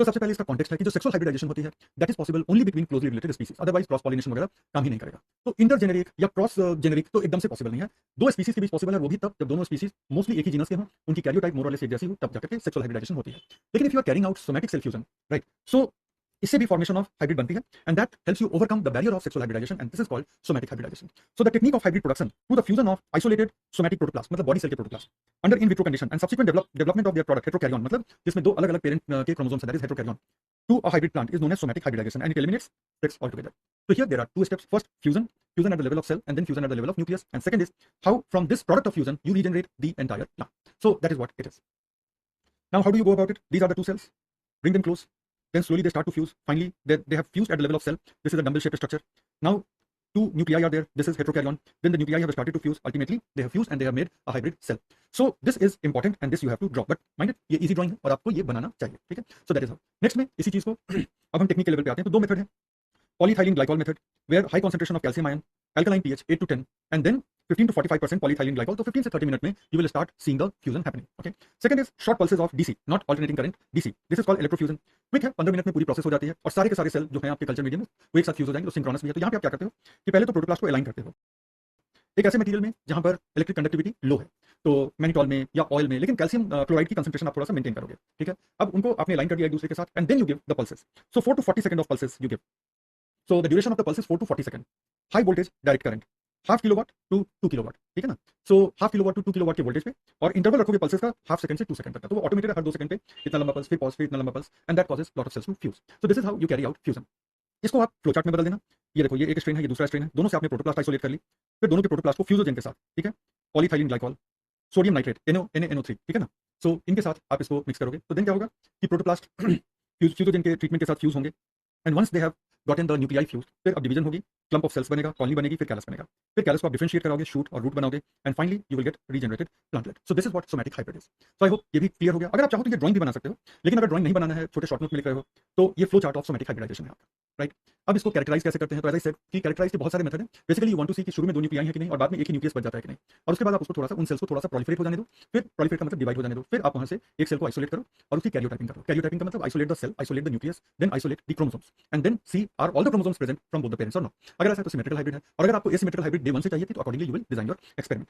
तो सबसे पहले इसका कॉन्टेक्स्ट है कि जो सेक्सुअल हाइब्रिडाइजेशन होती है that is possible only between closely related species, otherwise cross pollination वगैरह काम ही नहीं करेगा. तो इंटरजेनेरिक या क्रॉस जेनेरिक तो एकदम से पॉसिबल नहीं है. दो स्पीसीज के बीच पॉसिबल है, वो भी तब जब दोनों स्पीसीज मोस्टली एक ही जीनस के हों, उनकी कैरियोटाइप मोर और लेस एक जैसी हो, तब जाकर के सेक्सुअल हाइब्रिडाइजेशन होती है. लेकिन if you are carrying out somatic cell fusion, right, so इससे भी फॉर्मेशन ऑफ हाइब्रिड बनती है and that helps you overcome the barrier of sexual hybridisation and this is called somatic hybridisation. So the technique of hybrid production through the fusion of isolated somatic protoplast मतलब body cell के protoplast under in vitro condition and subsequent development of their product heterokaryon मतलब जिसमें दो अलग अलग parent के chromosomes हैं, that is heterokaryon, to a hybrid plant is known as somatic hybridization and it eliminates sex altogether. So here there are two steps. First, fusion at the level of cell and then fusion at the level of nucleus. And second is how from this product of fusion you regenerate the entire plant. So that is what it is. Now how do you go about it? These are the two cells. Bring them close. Then slowly they start to fuse. Finally they have fused at the level of cell. This is a dumbbell shaped structure. Now two nuclei are there. This is heterokaryon. Then the nuclei have started to fuse. Ultimately they have fused and they have made a hybrid cell. So this is important and this you have to draw. But mind it, ये easy drawing है और आपको ये बनाना चाहिए, ठीक है? So that is how. Next में इसी चीज को अब हम टेक्निक के लेवल पे आते हैं. तो दो मेथड है. Polyethylene glycol method where high concentration of calcium ion, alkaline pH 8 to 10 and then 15 to 45% polyethylene glycol. So 15 से 30 minutes में you will start seeing the fusion happening. Okay. Second is short pulses of DC, not alternating current DC. This is called electrofusion. Quick है, 15 मिनट में पूरी प्रोसेस हो जाती है और सारे के सारे सेल जो हैं आपके कल्चर मीडियम में वो एक साथ फ्यूज हो जाएंगे. तो सिंक्रोनस भी है. तो यहाँ पे आप क्या करते हो कि पहले तो प्रोटोप्लास्ट को अलाइन करते हो एक ऐसे मटेरियल में जहां पर इलेक्ट्रिक कंडक्टिविटी लो है, तो मैग्नीटॉल में या ऑयल में, लेकिन कैल्शियम क्लोराइड की कंसंट्रेशन आप थोड़ा सा मेंटेन करोगे, ठीक है? अब उनको आपने अलाइन कर दिया एक दूसरे के साथ and then you give the pulses. So 4 to 40 second of pulses you give. So the duration of the pulse is 4 to 40 seconds. High voltage direct current, half kilowatt to 2 kilowatt, ठीक है ना? So half kilowatt to 2 kilowatt के वोल्टेज पे और इंटरवल रखोगे पल्सेस का half second से 2 सेकंड तक का. तो वो ऑटोमेटेड हर 2 सेकंड पे इतना लंबा पल्स, फिर पॉज, फिर इतना लंबा pulse and that causes lot of cells to fuse. So this is how you carry out fusion. इसको आप फ्लो चार्ट में बदल देना. ये देखो, ये एक स्ट्रेन है, ये दूसरा स्ट्रेन है, दोनों से आपने प्रोटोप्लास्ट आइसोलेट कर ली, फिर दोनों के प्रोटोप्लास्ट को फ्यूजोजेन के साथ, ठीक है, polyethylene glycol, sodium nitrate NaNO3, ठीक है ना? सो इनके साथ आप इसको मिक्स करोगे तो देन क्या होगा कि प्रोटोप्लास्ट फ्यूजोजेन के ट्रीटमेंट के साथ फ्यूज होंगे and once they have gotten the nuclei fuse, फिर अब डिवीजन होगी, क्लंप ऑफ सेल्स बनेगा, कॉलोनी बनेगी, फिर कैलस बनेगा, फिर कैलस को आप डिफरेंशिएट कराओगे, शूट और रूट बनाओगे and finally you will get regenerated plantlet. So this is what somatic hybrid is. So I hope ये भी क्लियर हो गया. अगर आप चाहो तो ये ड्राइंग भी बना सकते हो, लेकिन अगर ड्राइंग नहीं बनाना है, छोटे शॉर्ट नोट में लिख रहे हो, तो ये flow chart of somatic hybridization है आपका, राइट? अब इसको कैरेक्टराइज कैसे करते हैं? तो एज आई सेड कि कैरेक्टराइज के बहुत सारे मेथड हैं. बेसिकली यू वांट टू सी कि शुरू में दो न्यूक्लियाई है कि नहीं और बाद में एक ही न्यूक्लियस बच जाता है कि नहीं, और उसके बाद आप उसको थोड़ा सा उन सेल्स को थोड़ा सा प्रोलिफरेट हो जाने दो, फिर प्रोलिफरेट का मतलब डिवाइड हो जाने दो, फिर आप वहां से एक सेल को आइसोलेट करो और उसकी कैरियोटाइपिंग करो. कैरियोटाइपिंग का मतलब isolate the cell, isolate the nucleus, then isolate the chromosomes and then see are all the chromosomes present from both the parents or not. अगर ऐसा है तो सिमेट्रिकल हाइब्रिड है, और अगर आपको एसिमेट्रिकल हाइब्रिड डे 1 से चाहिए थी तो accordingly you will design your experiment.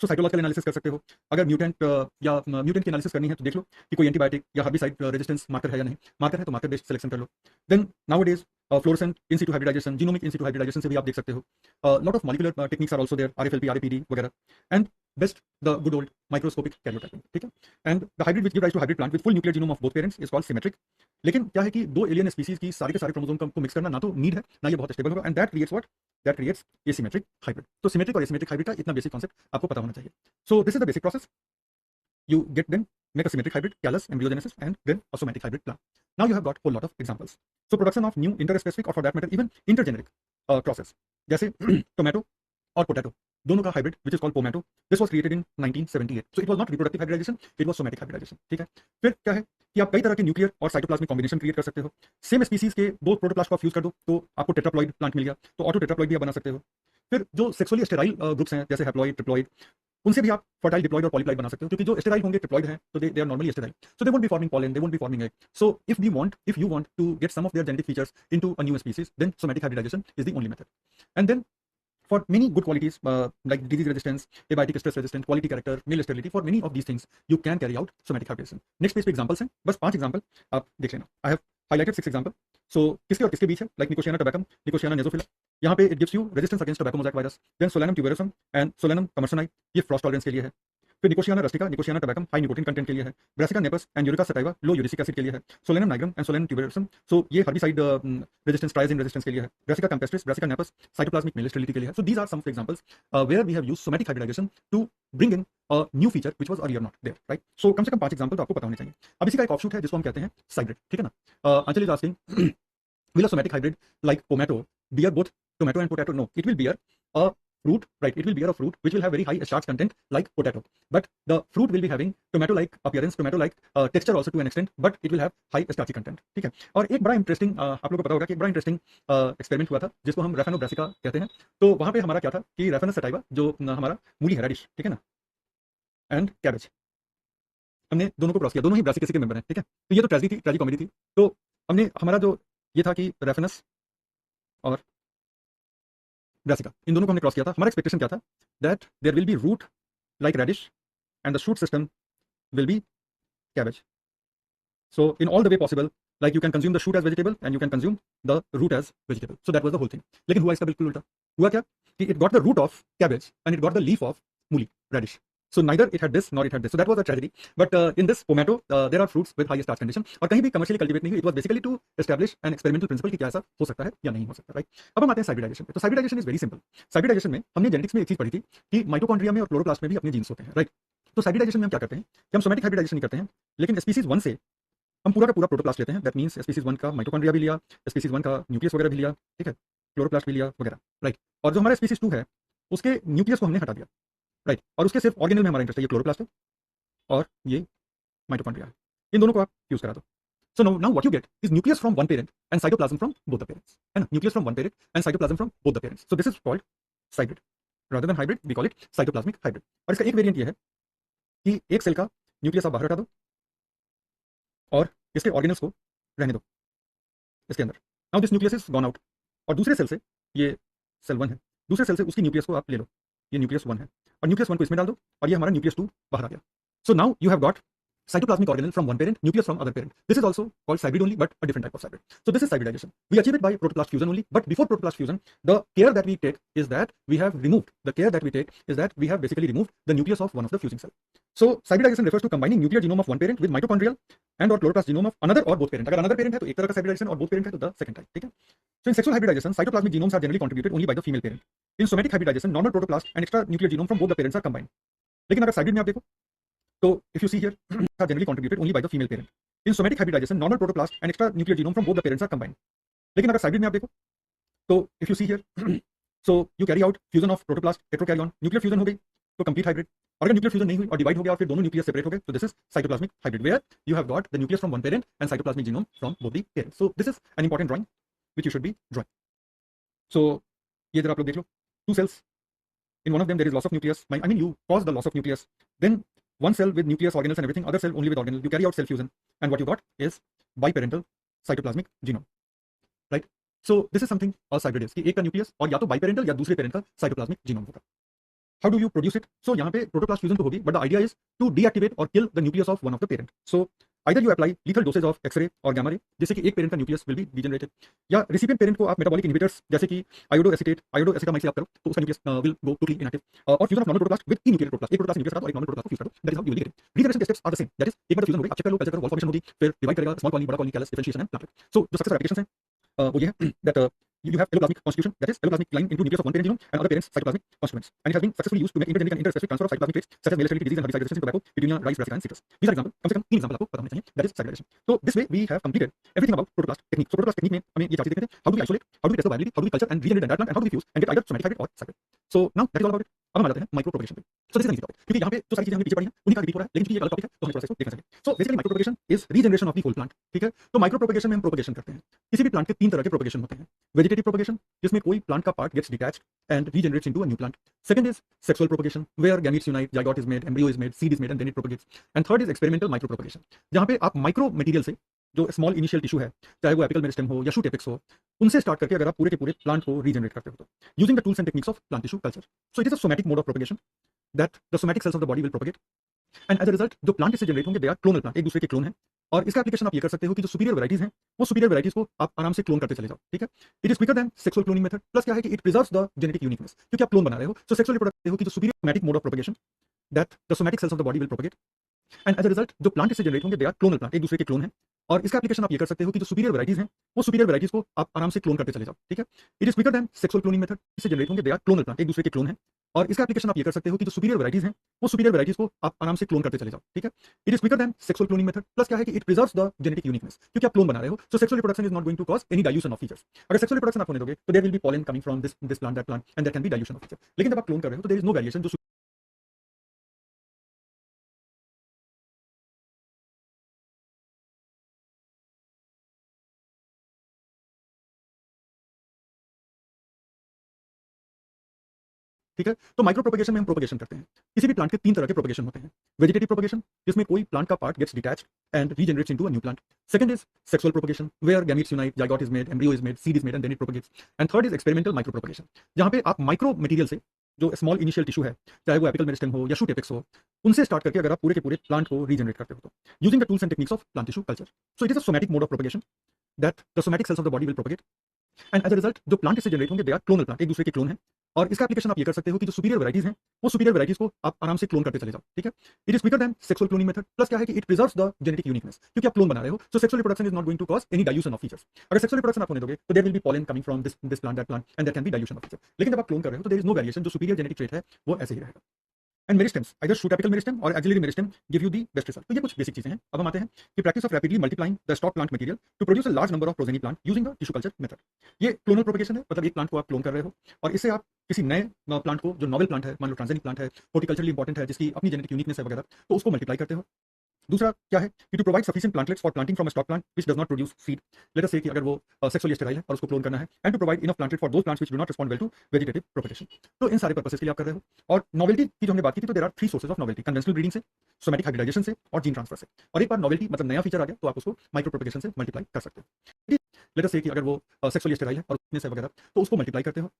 So cytological analysis कर सकते हो. अगर म्यूटेंट या म्यूटेंट की एनालिसिस करनी है तो देख लो कि कोई एंटीबायोटिक या हर्बिसाइड रेजिस्टेंस मार्कर है या नहीं. मार्कर है तो मार्कर बेस्ड सिलेक्शन कर लो. Then nowadays fluorescent in situ hybridisation, genomic in situ hybridisation से भी आप देख सकते हो. Lot of molecular techniques are also there, RFLP, RAPD वगैरह, and best the good old microscopic karyotyping, ठीक है? And the hybrid which give rise to hybrid plant with full nuclear genome of both parents is called symmetric. लेकिन क्या है कि दो alien species की सारे के सारे क्रोमोसोम को मिक्स करना ना तो नीड है ना ये बहुत स्टेबल होगा, and that creates what? That creates asymmetric hybrid. तो सिमेट्रिक और एसिमेट्रिक हाइब्रिड का इतना बेसिक कांसेप्ट आपको पता होना चाहिए. सो this is the basic process. You get then make a symmetric hybrid, callus, embryogenesis, and then a somatic hybrid plant. Now you have got whole lot of examples. So production of new interspecific or for that matter even intergeneric crosses, जैसे tomato और potato. दोनों का hybrid which is called pomato. This was created in 1978. So it was not reproductive hybridisation, it was somatic hybridisation. ठीक है. फिर क्या है कि आप कई तरह के न्यूक्लियर और साइटोप्लाज्मिक कॉम्बिनेशन क्रिएट कर सकते हो. सेम स्पीसीज के दो प्रोटोप्लास्ट को आप यूज कर दो तो आपको टेट्राप्लॉइड प्लांट मिल गया, तो ऑटो टेट्राप्लॉइड भी आप बना सकते हो. फिर जो सेक्सुअली स्टेराइल ग्रुप्स हैं जैसे हैप्लॉइड, ट्रिप्लॉइड, उनसे भी आप फर्टाइल डिप्लॉइड और पॉलीप्लॉइड बना सकते हो, क्योंकि जो स्टेराइल होंगे ट्रिप्लॉइड हैं तो they are normally sterile, so they won't be forming pollen, they won't be forming egg. So if you want to get some of their genetic features into a new species, then somatic hybridization is the only method. And then for many good qualities like disease resistance, abiotic stress resistance, quality character, male sterility, for many of these things you can carry out somatic hybridization. Next page पे examples हैं, बस 5 example आप देख लेना. I have highlighted 6 example. So किसके और किसके बीच है, लाइक निकोशियाना टबैकम, निकोशियाना नेजोफिला. यहाँ पे it gives you resistance against tobacco mosaic virus. Then Solanum tuberosum and Solanum commersonii, ये फ्रॉस्ट टॉलरेंस के लिए है. फिर Nicotiana rustica, Nicotiana tabacum high nicotine content के लिए है. Brassica napus and Eruca sativa low erucic acid के लिए है. Solanum nigrum and Solanum tuberosum, so ये हर्बिसाइड रेजिस्टेंस, ट्राइजिन रेजिस्टेंस के लिए है. Brassica campestris, Brassica napus cytoplasmic male sterility के लिए है. सो these are some of the examples where we have used somatic hybridisation to bring in a new feature which was earlier not there, right? So कम से कम 5 एग्जांपल तो आपको पता होने चाहिए. अब इसी का एक ऑफशूट है जिसको हम कहते हैं हाइब्रिड. ठीक है ना. अंचल is asking will a somatic hybrid like tomato bear both tomato and potato? No, it will bear a fruit, right? It will bear a fruit which will have very high starch content like potato, but the fruit will be having tomato like appearance, tomato like texture also to an extent, but it will have high starchy content. ठीक है. और एक बड़ा इंटरेस्टिंग आप लोगों को पता होगा कि एक बड़ा इंटरेस्टिंग एक्सपेरिमेंट हुआ था जिसको हम रेफेनोब्रासिका कहते हैं. तो वहां पे हमारा क्या था कि रेफेनस सटाइवा जो हमारा मूली है, रेडिश, ठीक है ना, एंड कैबेज, हमने दोनों को क्रॉस किया. दोनों ही ब्रासिकेसी के मेंबर हैं. ठीक है. तो ये तो ट्रेजेडी थी, ट्रेजिक कॉमेडी थी. तो हमने हमारा जो ये था कि रेफेनस और ब्रासिका, इन दोनों को हमने क्रॉस किया था. हमारा एक्सपेक्टेशन क्या था, that there will be root like radish and the shoot system will be cabbage. So in all the way possible, like you can consume the shoot as vegetable and you can consume the root as vegetable. So that was the whole thing. लेकिन हुआ इसका बिल्कुल उल्टा. हुआ क्या कि it got the root of cabbage and it got the leaf of मूली, radish. So neither it had this nor it had this. So that was a tragedy. But in this pomato, there are fruits with high starch condition. और कहीं भी commercially cultivate नहीं हुई. It was basically to establish an experimental principle कि क्या ऐसा हो सकता है या नहीं हो सकता, right? अब हम आते हैं hybridization पे. तो hybridization is very simple. hybridization में हमने genetics में एक चीज पढ़ी थी कि माइटोकॉन्ड्रिया में और क्लोरोप्लास्ट में भी अपने जीन्स होते हैं, right? तो hybridization में हम क्या करते हैं कि हम somatic hybridization नहीं करते हैं, लेकिन species 1 से हम पूरा का पूरा प्रोटोप्लास्ट लेते हैं. दैट मीन्स species 1 का माइटोकॉन्ड्रिया भी लिया, species 1 का न्यूक्लियस वगैरह भी लिया, ठीक है, क्लोरोप्लास्ट भी लिया वगैरह, राइट. और जो हमारा species 2 है उसके न्यूक्लियस को हमने हटा दिया, राइट. और उसके सिर्फ ऑर्गेनल में हमारा इंटरेस्ट है, ये क्लोरोप्लास्ट है और ये माइटोकॉन्ड्रिया है. इन दोनों को आप यूज करा दो. So now what you get is nucleus from one parent and cytoplasm from both the parents, है ना. Nucleus from one parent and cytoplasm from both the parents. So this is called hybrid. Rather than hybrid we call it cytoplasmic hybrid. और इसका एक वेरिएंट ये है कि एक सेल का न्यूक्लियस आप बाहर हटा दो और इसके ऑर्गेनल्स को रहने दो इसके अंदर. Now this nucleus is gone out और दूसरे सेल से, ये सेल 1 है, दूसरे सेल से उसकी न्यूक्लियस को आप ले लो, ये न्यूक्लियस 1 है, और न्यूक्लियस 1 को इसमें डाल दो और ये हमारा न्यूक्लियस 2 बाहर आ गया. So now you have got cytoplasmic organelle from one parent, nucleus from other parent. This is also called hybrid only, but a different type of hybrid. So this is hybridization. We achieve it by protoplast fusion only, but before protoplast fusion, the care that we take is that we have basically removed the nucleus of one of the fusing cell. So hybridization refers to combining nuclear genome of one parent with mitochondrial and or chloroplast genome of another or both parent. अगर another parent है तो एक तरह का hybridization और both parent है तो the second type, ठीक है. So in sexual hybridization, cytoplasmic genomes are generally contributed only by the female parent. In somatic hybridization, normal protoplast and extra nuclear genome from both the parents are combined. लेकिन अगर hybrid में आप देखो तो if you see here, are generally contributed only by the female parent. In somatic hybridization, normal protoplast and extra nuclear genome from both the parents are combined. लेकिन अगर hybrid में आप देखो तो if you see here, so you carry out fusion of protoplast, heterokaryon, nuclear fusion हो गई तो complete hybrid. और अगर nuclear fusion नहीं हुई और divide हो गया और फिर दोनों nucleus separate हो गए तो this is cytoplasmic hybrid, where you have got the nucleus from one parent and cytoplasmic genome from both the parents. So this is an important drawing which you should be drawing. So ये जरा आप लोग देख लो, two cells, in one of them there is loss of nucleus. I mean you cause the loss of nucleus, then one cell with nucleus, organelles and everything, other cell only with organelles. You carry out cell fusion and what you got is biparental cytoplasmic genome, right? So this is something a hybrid is कि एक का न्यूक्लियस और या तो biparental या दूसरे पेरेंट का cytoplasmic genome होगा. How do you produce it? So यहाँ पे protoplast fusion तो होगी, but the idea is to deactivate or kill the nucleus of one of the parent. So either you apply lethal dosage of X-ray और gamma ray जिससे कि एक पेरेंट का nucleus will be degenerated, या recipient parent को आप metabolic inhibitors जैसे कि iodoacetamide से आप करो तो उसका nucleus will go totally inactive, और fusion of normal protoplast with enucleated protoplast, एक प्रोटोप्लास्ट न्यूक्लियस का और एक नॉर्मल प्रोटोप्लास्ट को फ्यूज कर दो. That is how you will get it. Regeneration steps are the same. That is एक बार फ्यूजन हो गई, आप चेक कर लो, कल्चर करो, वॉल फॉर्मेशन होगी, फिर डिवाइड करेगा, स्मॉल कॉलोनी, बड़ा colony, callus, differentiation and plant. So जो सक्सेसफुल एप्लीकेशंस हैं वो ये है that you have alloplasmic constitution, that is alloplasmic line into nucleus of one parent genome and other parents cytoplasmic constituents, and it has been successfully used to make intergenic and interspecific transfer of cytoplasmic traits such as male sterility disease and herbicide resistance in tobacco, petunia, rice, brassica and citrus. These are examples. कम से कम 3 एग्जांपल आपको पता होने चाहिए. That is hybridization. So this way we have completed everything about protoplast technique. So protoplast technique में हमें ये 4 चीजें देखते थे. How do we isolate, how do we test the viability, how do we culture and regenerate the entire plant, and how do we fuse and get either somatic hybrid or hybrid. So now that is all about it. अब हम आ जाते हैं micro propagation पे। सो this is an easy topic, क्योंकि यहाँ पे जो सारी चीजें हमने पीछे पढ़ी हैं उन्हीं का रिपीट हो रहा है, लेकिन चूंकि ये एक अलग टॉपिक है तो हमें प्रोसेस को देखना चाहिए। So basically micro propagation is regeneration of the whole plant. ठीक है, तो माइक्रो प्रोपगेशन में हम प्रोपगेशन करते हैं। किसी भी प्लांट के तीन तरह के प्रोपगेशन होते हैं। वेजिटेटिव प्रोपगेशन, जिसमें कोई प्लांट का part gets detached and regenerates into a new plant. Second is sexual propagation, where gametes unite, zygote is made, embryo is made, seed is made and then it propagates. And third is experimental micro propagation, जहां पे आप micro material से, जो small initial tissue है, चाहे वो apical meristem हो या शूट एपेक्स हो, उनसे स्टार्ट करके अगर आप पूरे के पूरे प्लांट को रीजनरेट करते हो तो using the tools and techniques of plant tissue culture. So it is a somatic mode of propagation that the somatic cells of the body will propagate and as a result जो प्लांट इससे generate होंगे they are clonal plant, एक दूसरे के क्लोन है। और इसका एप्लीकेशन आप ये कर सकते हो कि जो सुपीरियर वैराइटीज हैं वो सुपीरियर वैराइटीज को आप आराम से क्लोन करते चले जाओ। ठीक है, it is quicker than sexual cloning method, plus क्या है कि it preserves the genetic uniqueness, क्योंकि आप क्लोन बना रहे हो। सो सेक्सुअली प्रोडक्ट हो कि जो superior somatic mode of propagation that the somatic cells of the body will propagate and as a result जो प्लांट इससे जनरेट होंगे दे आर क्लोनल प्लांट, एक दूसरे के क्लोन है। और इसका एप्लीकेशन आप ये कर सकते हो कि जो सुपीरियर वैराइटीज हैं वो सुपीरियर वैराइटीज को आप आराम से क्लोन करते चले जाओ। ठीक है, it is quicker than sexual cloning method, इससे जनरेट होंगे दे आर क्लोनल प्लांट, एक दूसरे के क्लोन है। और इसका एप्लीकेशन आप ये कर सकते हो कि जो सुपीरियर वैराइटीज हैं वो सुपीरियर वैराइटीज को आप आराम से क्लोन करते चले जाओ। ठीक है, it is quicker than sexual cloning method, plus क्या है कि it preserves the genetic uniqueness, क्योंकि आप क्लोन बना रहे हो। So sexual reproduction is not going to cause any dilution of features. अगर सेक्सुअल रिप्रोडक्शन आप होने दोगे तो there will be pollen coming from this plant that plant and there can be dilution of feature. लेकिन जब आप clone कर रहे हो तो देयर इज नो वेरिएशन, जो ठीक है। तो माइक्रो प्रोपगेशन में हम प्रोपगेशन करते हैं। किसी भी प्लांट के तीन तरह के प्रोपगेशन होते हैं। वेजिटेटिव प्रोपगेशन, जिसमें कोई प्लांट का part gets detached and regenerates into a new plant. Second is sexual propagation, where gametes unite, zygote is made, embryo is made, seed is made and then it propagates. And third is experimental micro propagation, जहां पे आप micro material से, जो small initial tissue है, चाहे वो apical meristem हो या शूट एपेक्स हो, उनसे स्टार्ट करके अगर आप पूरे के पूरे प्लांट को रीजनरेट करते हो तो using the tools and techniques of plant tissue culture. So it is a somatic mode of propagation that the somatic cells of the body will propagate and as a result जो प्लांट इससे generate होंगे they are clonal plant, एक दूसरे के क्लोन है। और इसका एप्लीकेशन आप ये कर सकते हो कि जो सुपीरियर वैराइटीज हैं वो सुपीरियर वैराइटीज को आप आराम से क्लोन करते चले जाओ। ठीक है, it is quicker than sexual cloning method, plus क्या है कि it preserves the genetic uniqueness, क्योंकि आप क्लोन बना रहे हो। So sexual reproduction is not going to cause any dilution of features. अगर सेक्सुअल रिप्रोडक्शन आप होने दोगे तो there will be pollen coming from this plant that plant and there can be dilution of feature. लेकिन जब आप clone कर रहे हो तो देयर इज नो वेरिएशन, जो सुपीरियर जेनेटिक ट्रेट है वो ऐसे ही रहेगा। And meristems, either shoot apical meristem और axillary meristem give you the best result. तो ये कुछ बेसिक चीजें हैं। अब हम आते हैं कि practice of rapidly multiplying the stock plant material to produce a large number of progeny plant using the tissue culture method. ये क्लोनल प्रोपगेशन है, मतलब एक प्लांट को आप क्लोन कर रहे हो और इससे आप किसी नए प्लांट को, जो नोवेल प्लांट है, मान लो ट्रांसजेनिक प्लांट है, हॉर्टिकल्चरली इंपॉर्टेंट है, जिसकी अपनी जेनेटिक यूनिकनेस है वगैरह, तो उसको मल्टीप्लाई करते हो। दूसरा क्या है कि to provide sufficient plantlets for planting from a stock plant which does not produce seed. Let us say कि अगर वो सेक्सुअली स्टेराइल है और उसको क्लोन करना है, and to provide enough plantlet for those plants which do not respond well to vegetative propagation. तो इन सारे पर्पसेस के लिए आप कर रहे हो। और नोवेल्टी की जो हमने बात की थी, तो there are three sources of novelty, conventional breeding से, सोमैटिक हाइब्रिडाइजेशन से और जीन ट्रांसफर से। और एक बार नोवेल्टी मतलब नया फीचर आ गया तो आप उसको माइक्रो प्रोपगेशन से मल्टीप्लाई कर सकते हो। लेट अस से कि अगर वो सेक्सुअली स्टेराइल है और उसमें से वगैरह, तो उसको मल्टीप्लाई करते हो।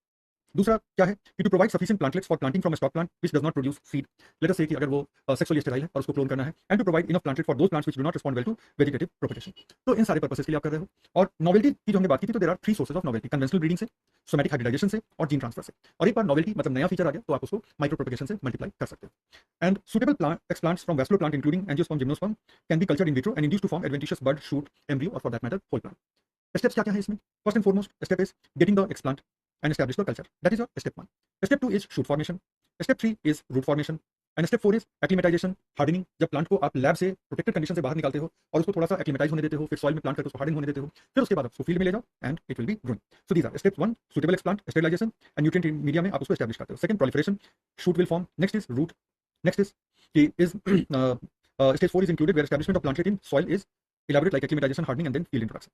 दूसरा क्या है कि to provide sufficient plantlets for planting from a stock plant which does not produce seed. Let us say कि अगर वो सेक्सुअली स्टेराइल है और उसको क्लोन करना है, and to provide enough plantlet for those plants which do not respond well to vegetative propagation. तो इन सारे पर्पसेस के लिए आप कर रहे हो। और नोवेल्टी की जो हमने बात की थी, तो there are three sources of novelty, conventional breeding से, सोमैटिक हाइब्रिडाइजेशन से और जीन ट्रांसफर से। और एक बार नोवेल्टी मतलब नया फीचर आ गया तो आप उसको माइक्रो प्रोपगेशन से मल्टीप्लाई कर सकते हो। And suitable explants from vascular plant including angiosperm, gymnosperm can be cultured in vitro and induced to form adventitious bud, shoot, embryo और for that matter whole plant. Steps क्या क्या है इसमें? First and foremost step is getting the explant and establish the culture. That is your step 1. Step 2 is shoot formation. Step 3 is root formation. And step 4 is acclimatization, hardening. जब प्लांट को आप लैब से protected condition से बाहर निकालते हो और उसको थोड़ा सा एक्लिमेटाइज होने देते हो, फिर सॉइल में प्लांट करके उसको हार्डन होने देते हो, फिर उसके बाद आप उसको फील्ड में ले जाओ and it will be growing. So these are step 1, suitable explant, sterilisation and nutrient media में आप उसको एस्टैब्लिश करते हो। Second, proliferation, shoot will form. Next is root. Next is stage 4 is included where establishment of plantlet in soil is elaborate like acclimatization, hardening and then field introduction.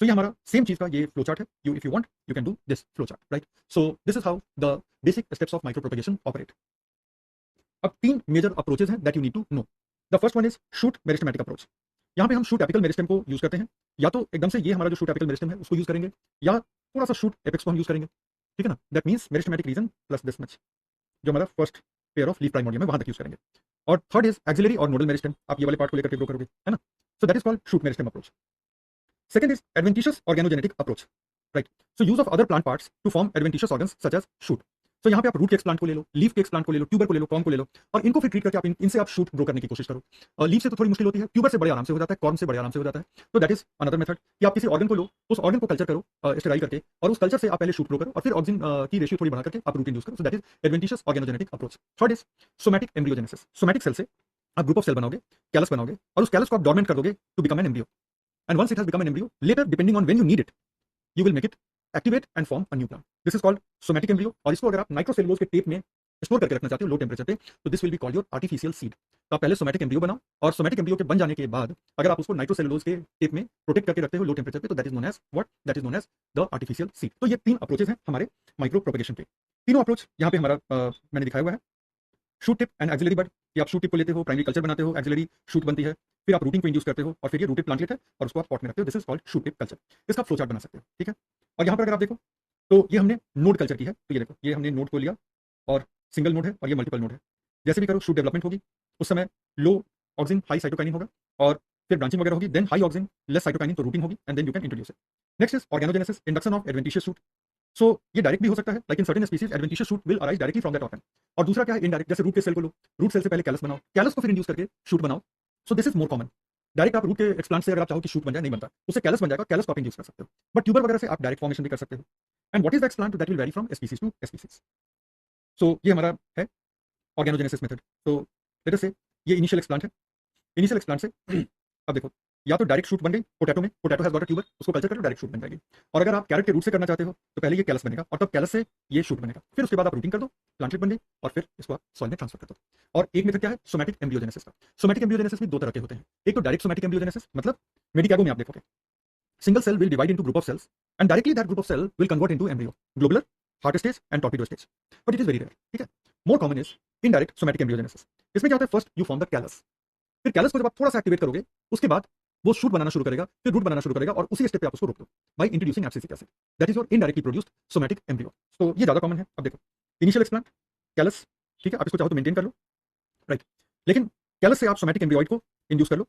So ये हमारा सेम चीज का ये फ्लो चार्ट है। You if you want you can do this flow chart, right? So this is how the basic steps of micro propagation operate. अब तीन major approaches हैं that you need to know. The first one is shoot meristematic approach. यहाँ पे हम shoot apical meristem को use करते हैं, या तो एकदम से ये हमारा जो शूट एपिकल मेरिस्टेम है उसको यूज करेंगे, या थोड़ा सा शूट एपेक्स को हम यूज करेंगे। ठीक है ना? That means meristematic reason plus this much, जो हमारा first pair of leaf primordium है वहां तक यूज करेंगे। और थर्ड इज एक्सिलरी और नोडल मेरिस्टेम, आप ये वाले पार्ट को लेकर के ग्रो करोगे, है ना? सो that is called shoot meristem approach. Second is adventitious organogenetic approach, right? So use of other plant parts to form adventitious organs such as shoot. So यहाँ पे आप रूट के एक्सप्लांट को ले लो, लीफ के एक्सप्लांट को ले लो, ट्यूबर को ले लो, कॉर्म को ले लो और इनको फिर ट्रीट करके आप इनसे आप शूट ग्रो करने की कोशिश करो। लीफ से तो थोड़ी मुश्किल होती है, ट्यूबर से बड़े आराम से हो जाता है, कॉर्म से बड़े आराम से हो जाता है। तो दैट इज अनदर मेथड कि आप किसी ऑर्गन को लो, उस ऑर्गन को कल्चर करो स्टेराइल करके, और उस कल्चर से आप पहले शूट ग्रो करो और फिर ऑक्सीजन की रेशियो थोड़ी बढ़ा करके आप रूट इंड्यूस करो। So that is adventitious organogenetic approach. Third is somatic embryogenesis. Somatic cell से आप ग्रुप ऑफ सेल बनाओगे, कैलस बनाओगे, और उस कैलस को आप डोरमेंट कर दोगे to become an embryo. And once it has become an embryo, later depending on when you need it, you will make it activate and form a new plant. This is called somatic embryo। और इसको अगर आप नाइट्रोसेलुलोज के टेप में स्टोर करके रखना चाहते हो लो टेम्परेचर पे, तो this will be called your artificial seed. तो आप पहले सोमैटिक एम्ब्रियो बनाओ, और सोमैटिक एम्ब्रियो के बन जाने के बाद अगर आप उसको नाइट्रोसेलुलोज के टिप में प्रोटेक्ट करके रखते हो लो टेम्परेचर पे, तो that is known as what, that is known as the artificial seed. तो ये 3 अप्रोचेस हैं हमारे माइक्रो प्रोपेगेशन के। तीनों अप्रोच यहाँ पे हमारा मैंने दिखाया हुआ है। शूट टिप एंड एक्सिलरी बड, ये आप शूट टिप को लेते हो, प्राइमरी कल्चर बनाते हो, एक्सिलरी शूट बनती है, फिर आप रूटिंग को इंड्यूस करते हो, और फिर ये रूटेड प्लांटलेट है और उसको आप पॉट में रखते हो। This is called shoot tip culture. इसका फ्लो चार्ट बना सकते हो, ठीक है। और यहाँ पर अगर आप देखो तो ये हमने नोड कल्चर की है, तो ये देखो ये हमने नोड को लिया और सिंगल नोड है और ये मल्टीपल नोड है। जैसे भी करो शूट डेवलपमेंट होगी उस समय लो ऑक्सिन हाई साइटोकाइनिन होगा, और फिर ब्रांचिंग वगैरह होगी, then high auxin less cytokinin, तो रूटिंग होगी, and then you can introduce it. Next is organogenesis, induction of adventitious shoot. So ये डायरेक्ट भी हो सकता है, like in certain species adventitious shoot will arise directly from that organ. और दूसरा क्या है, इनडायरेक्ट, जैसे रूट के सेल को लो, रूट सेल से पहले कैलस बनाओ, कैलस को फिर इंड्यूस करके शूट बनाओ। सो this is more common. Direct आप रूट के एक्सप्लांट से अगर आप चाहो कि शूट बन जाए, नहीं बनता, उससे कैलस बन जाएगा, कैलस को आप इंड्यूस कर सकते हो। बट ट्यूबर वगैरह से आप डायरेक्ट फॉर्मेशन भी कर सकते हो। And what is the explant, that will vary from species to species. So ये हमारा है ऑर्गेनोजेनेसिस मेथड। तो लेट अस से ये इनिशियल एक्सप्लांट है, इनिशियल एक्सप्लांट से अब देखो, या तो डायरेक्ट शूट बन गई पोटैटो में, potato has got a tuber, उसको कल्चर कर लो, डायरेक्ट शूट बन जाएगी। और अगर आप कैरेट के रूट से करना चाहते हो तो पहले ये कैलस बनेगा, और तब कैलस से ये शूट बनेगा, फिर उसके बाद आप रूटिंग कर दो, प्लांटलेट बन गई, और फिर इसको आप सॉइल में ट्रांसफर कर दो। और एक मेथड क्या है, सोमैटिक एम्ब्रियोजेनेसिस का। सोमैटिक एम्ब्रियोजेनेसिस भी दो तरह के होते हैं। एक तो डायरेक्ट सोमैटिक एम्ब्रियोजेनेसिस, मतलब मेडिकैगो में आप देखोगे single cell will divide into group of cells, and directly that group of cell will convert into embryo, globular, heart stage and torpedo stage. But it is very rare, ठीक है। More common is indirect somatic embryogenesis. इसमें क्या होता है, first you form the callus, फिर callus को जब आप थोड़ा सा एक्टिवेट करोगे उसके बाद वो शूट बनाना शुरू करेगा, फिर रूट बनाना शुरू करेगा, और उसी स्टेप पे आप उसको रोक दो by introducing abscisic acid. That is your indirectly produced somatic embryo. तो ये ज्यादा कॉमन है। अब देखो इनिशियल एक्सप्लांट कैलस, ठीक है, आप इसको चाहो तो मेंटेन कर लो, राइट। लेकिन कैलस से आप सोमैटिक एम्ब्रियोइड को इंड्यूस कर लो,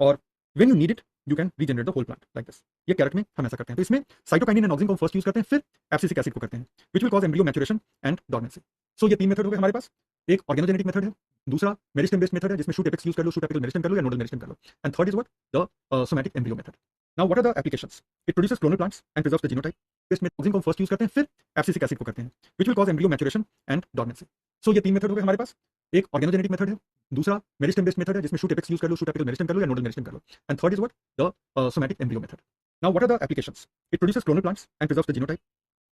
और when you need it you can regenerate the whole plant like this. ये कैरेट में हम ऐसा करते हैं। तो इसमें साइटोकाइनिन एंड ऑक्सिन को फर्स्ट यूज करते हैं, फिर एब्सिसिक एसिड को करते हैं, which will cause embryo maturation and dormancy. So ये 3 मेथड हो गए हमारे पास। एक ऑर्गेनोजेनेटिक मेथड है, दूसरा मेरिस्टेम बेस्ड मेथड है जिसमें शूट एपेक्स यूज कर लो, शूट एपिकल मेरिस्टेम कर लो या नोडल मेरिस्टेम कर लो, and third is what, the somatic embryo method. Now what are the applications, it produces clonal plants and preserves the genotype. इसमें auxin को first use करते हैं, फिर एब्सिसिक एसिड को करते हैं, which will cause embryo maturation and dormancy. So ये 3 मेथड हो गए हमारे पास। एक ऑर्गेनोजेनेटिक मेथड है, दूसरा मेरिस्टेम बेस्ड मेथड है जिसमें शूट एपेक्स यूज कर लो, शूट एपिकल मेरिस्टेम कर लो या नोडल मेरिस्टेम कर लो, and third is what, the somatic embryo method. Now what are the applications, it produces clonal plants and preserves the genotype.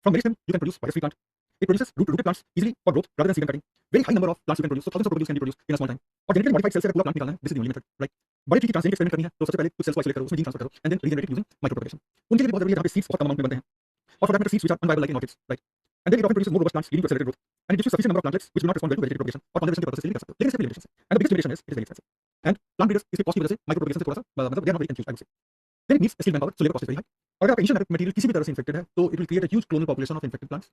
From meristem, you can produce virus-free plant. It produces rooted plants easily for growth rather than seed and cutting. Very high number of plants you can produce, so thousands of proteins can be produced in a small time. और genetically modified cells से अगर पूरा plant निकालना है, this is the only method, right? बड़े ट्री की transgenic experiment करनी है तो सबसे पहले कुछ सेल्स को आइसोलेट करो, उसमें जीन ट्रांसफर करो, एंड देन रीजनरेट यूजिंग माइक्रोप्रोपेगेशन। उनके लिए बहुत जरूरी है जहाँ पे सीड्स बहुत कम अमाउंट में बनते हैं, और for that matter seeds which are unviable like in orchids, right? And then it often produces more robust plants leading to accelerated growth, and it gives sufficient number of plantlets which will not respond well to vegetative propagation, और conservation के purpose से भी कर सकते हो, लेकिन इसके भी लिमिटेशंस है, and the biggest limitation is very expensive. And plant breeders इसके कॉस्ट की वजह से माइक्रोप्रोपेगेशन से थोड़ा सा मतलब they are not very confused, I would say. Then it needs skill manpower, so labour cost is very high. और अगर आपका इनिशियल मटेरियल किसी भी तरह से इन्फेक्टेड है तो it will create a huge clonal population of infected plants,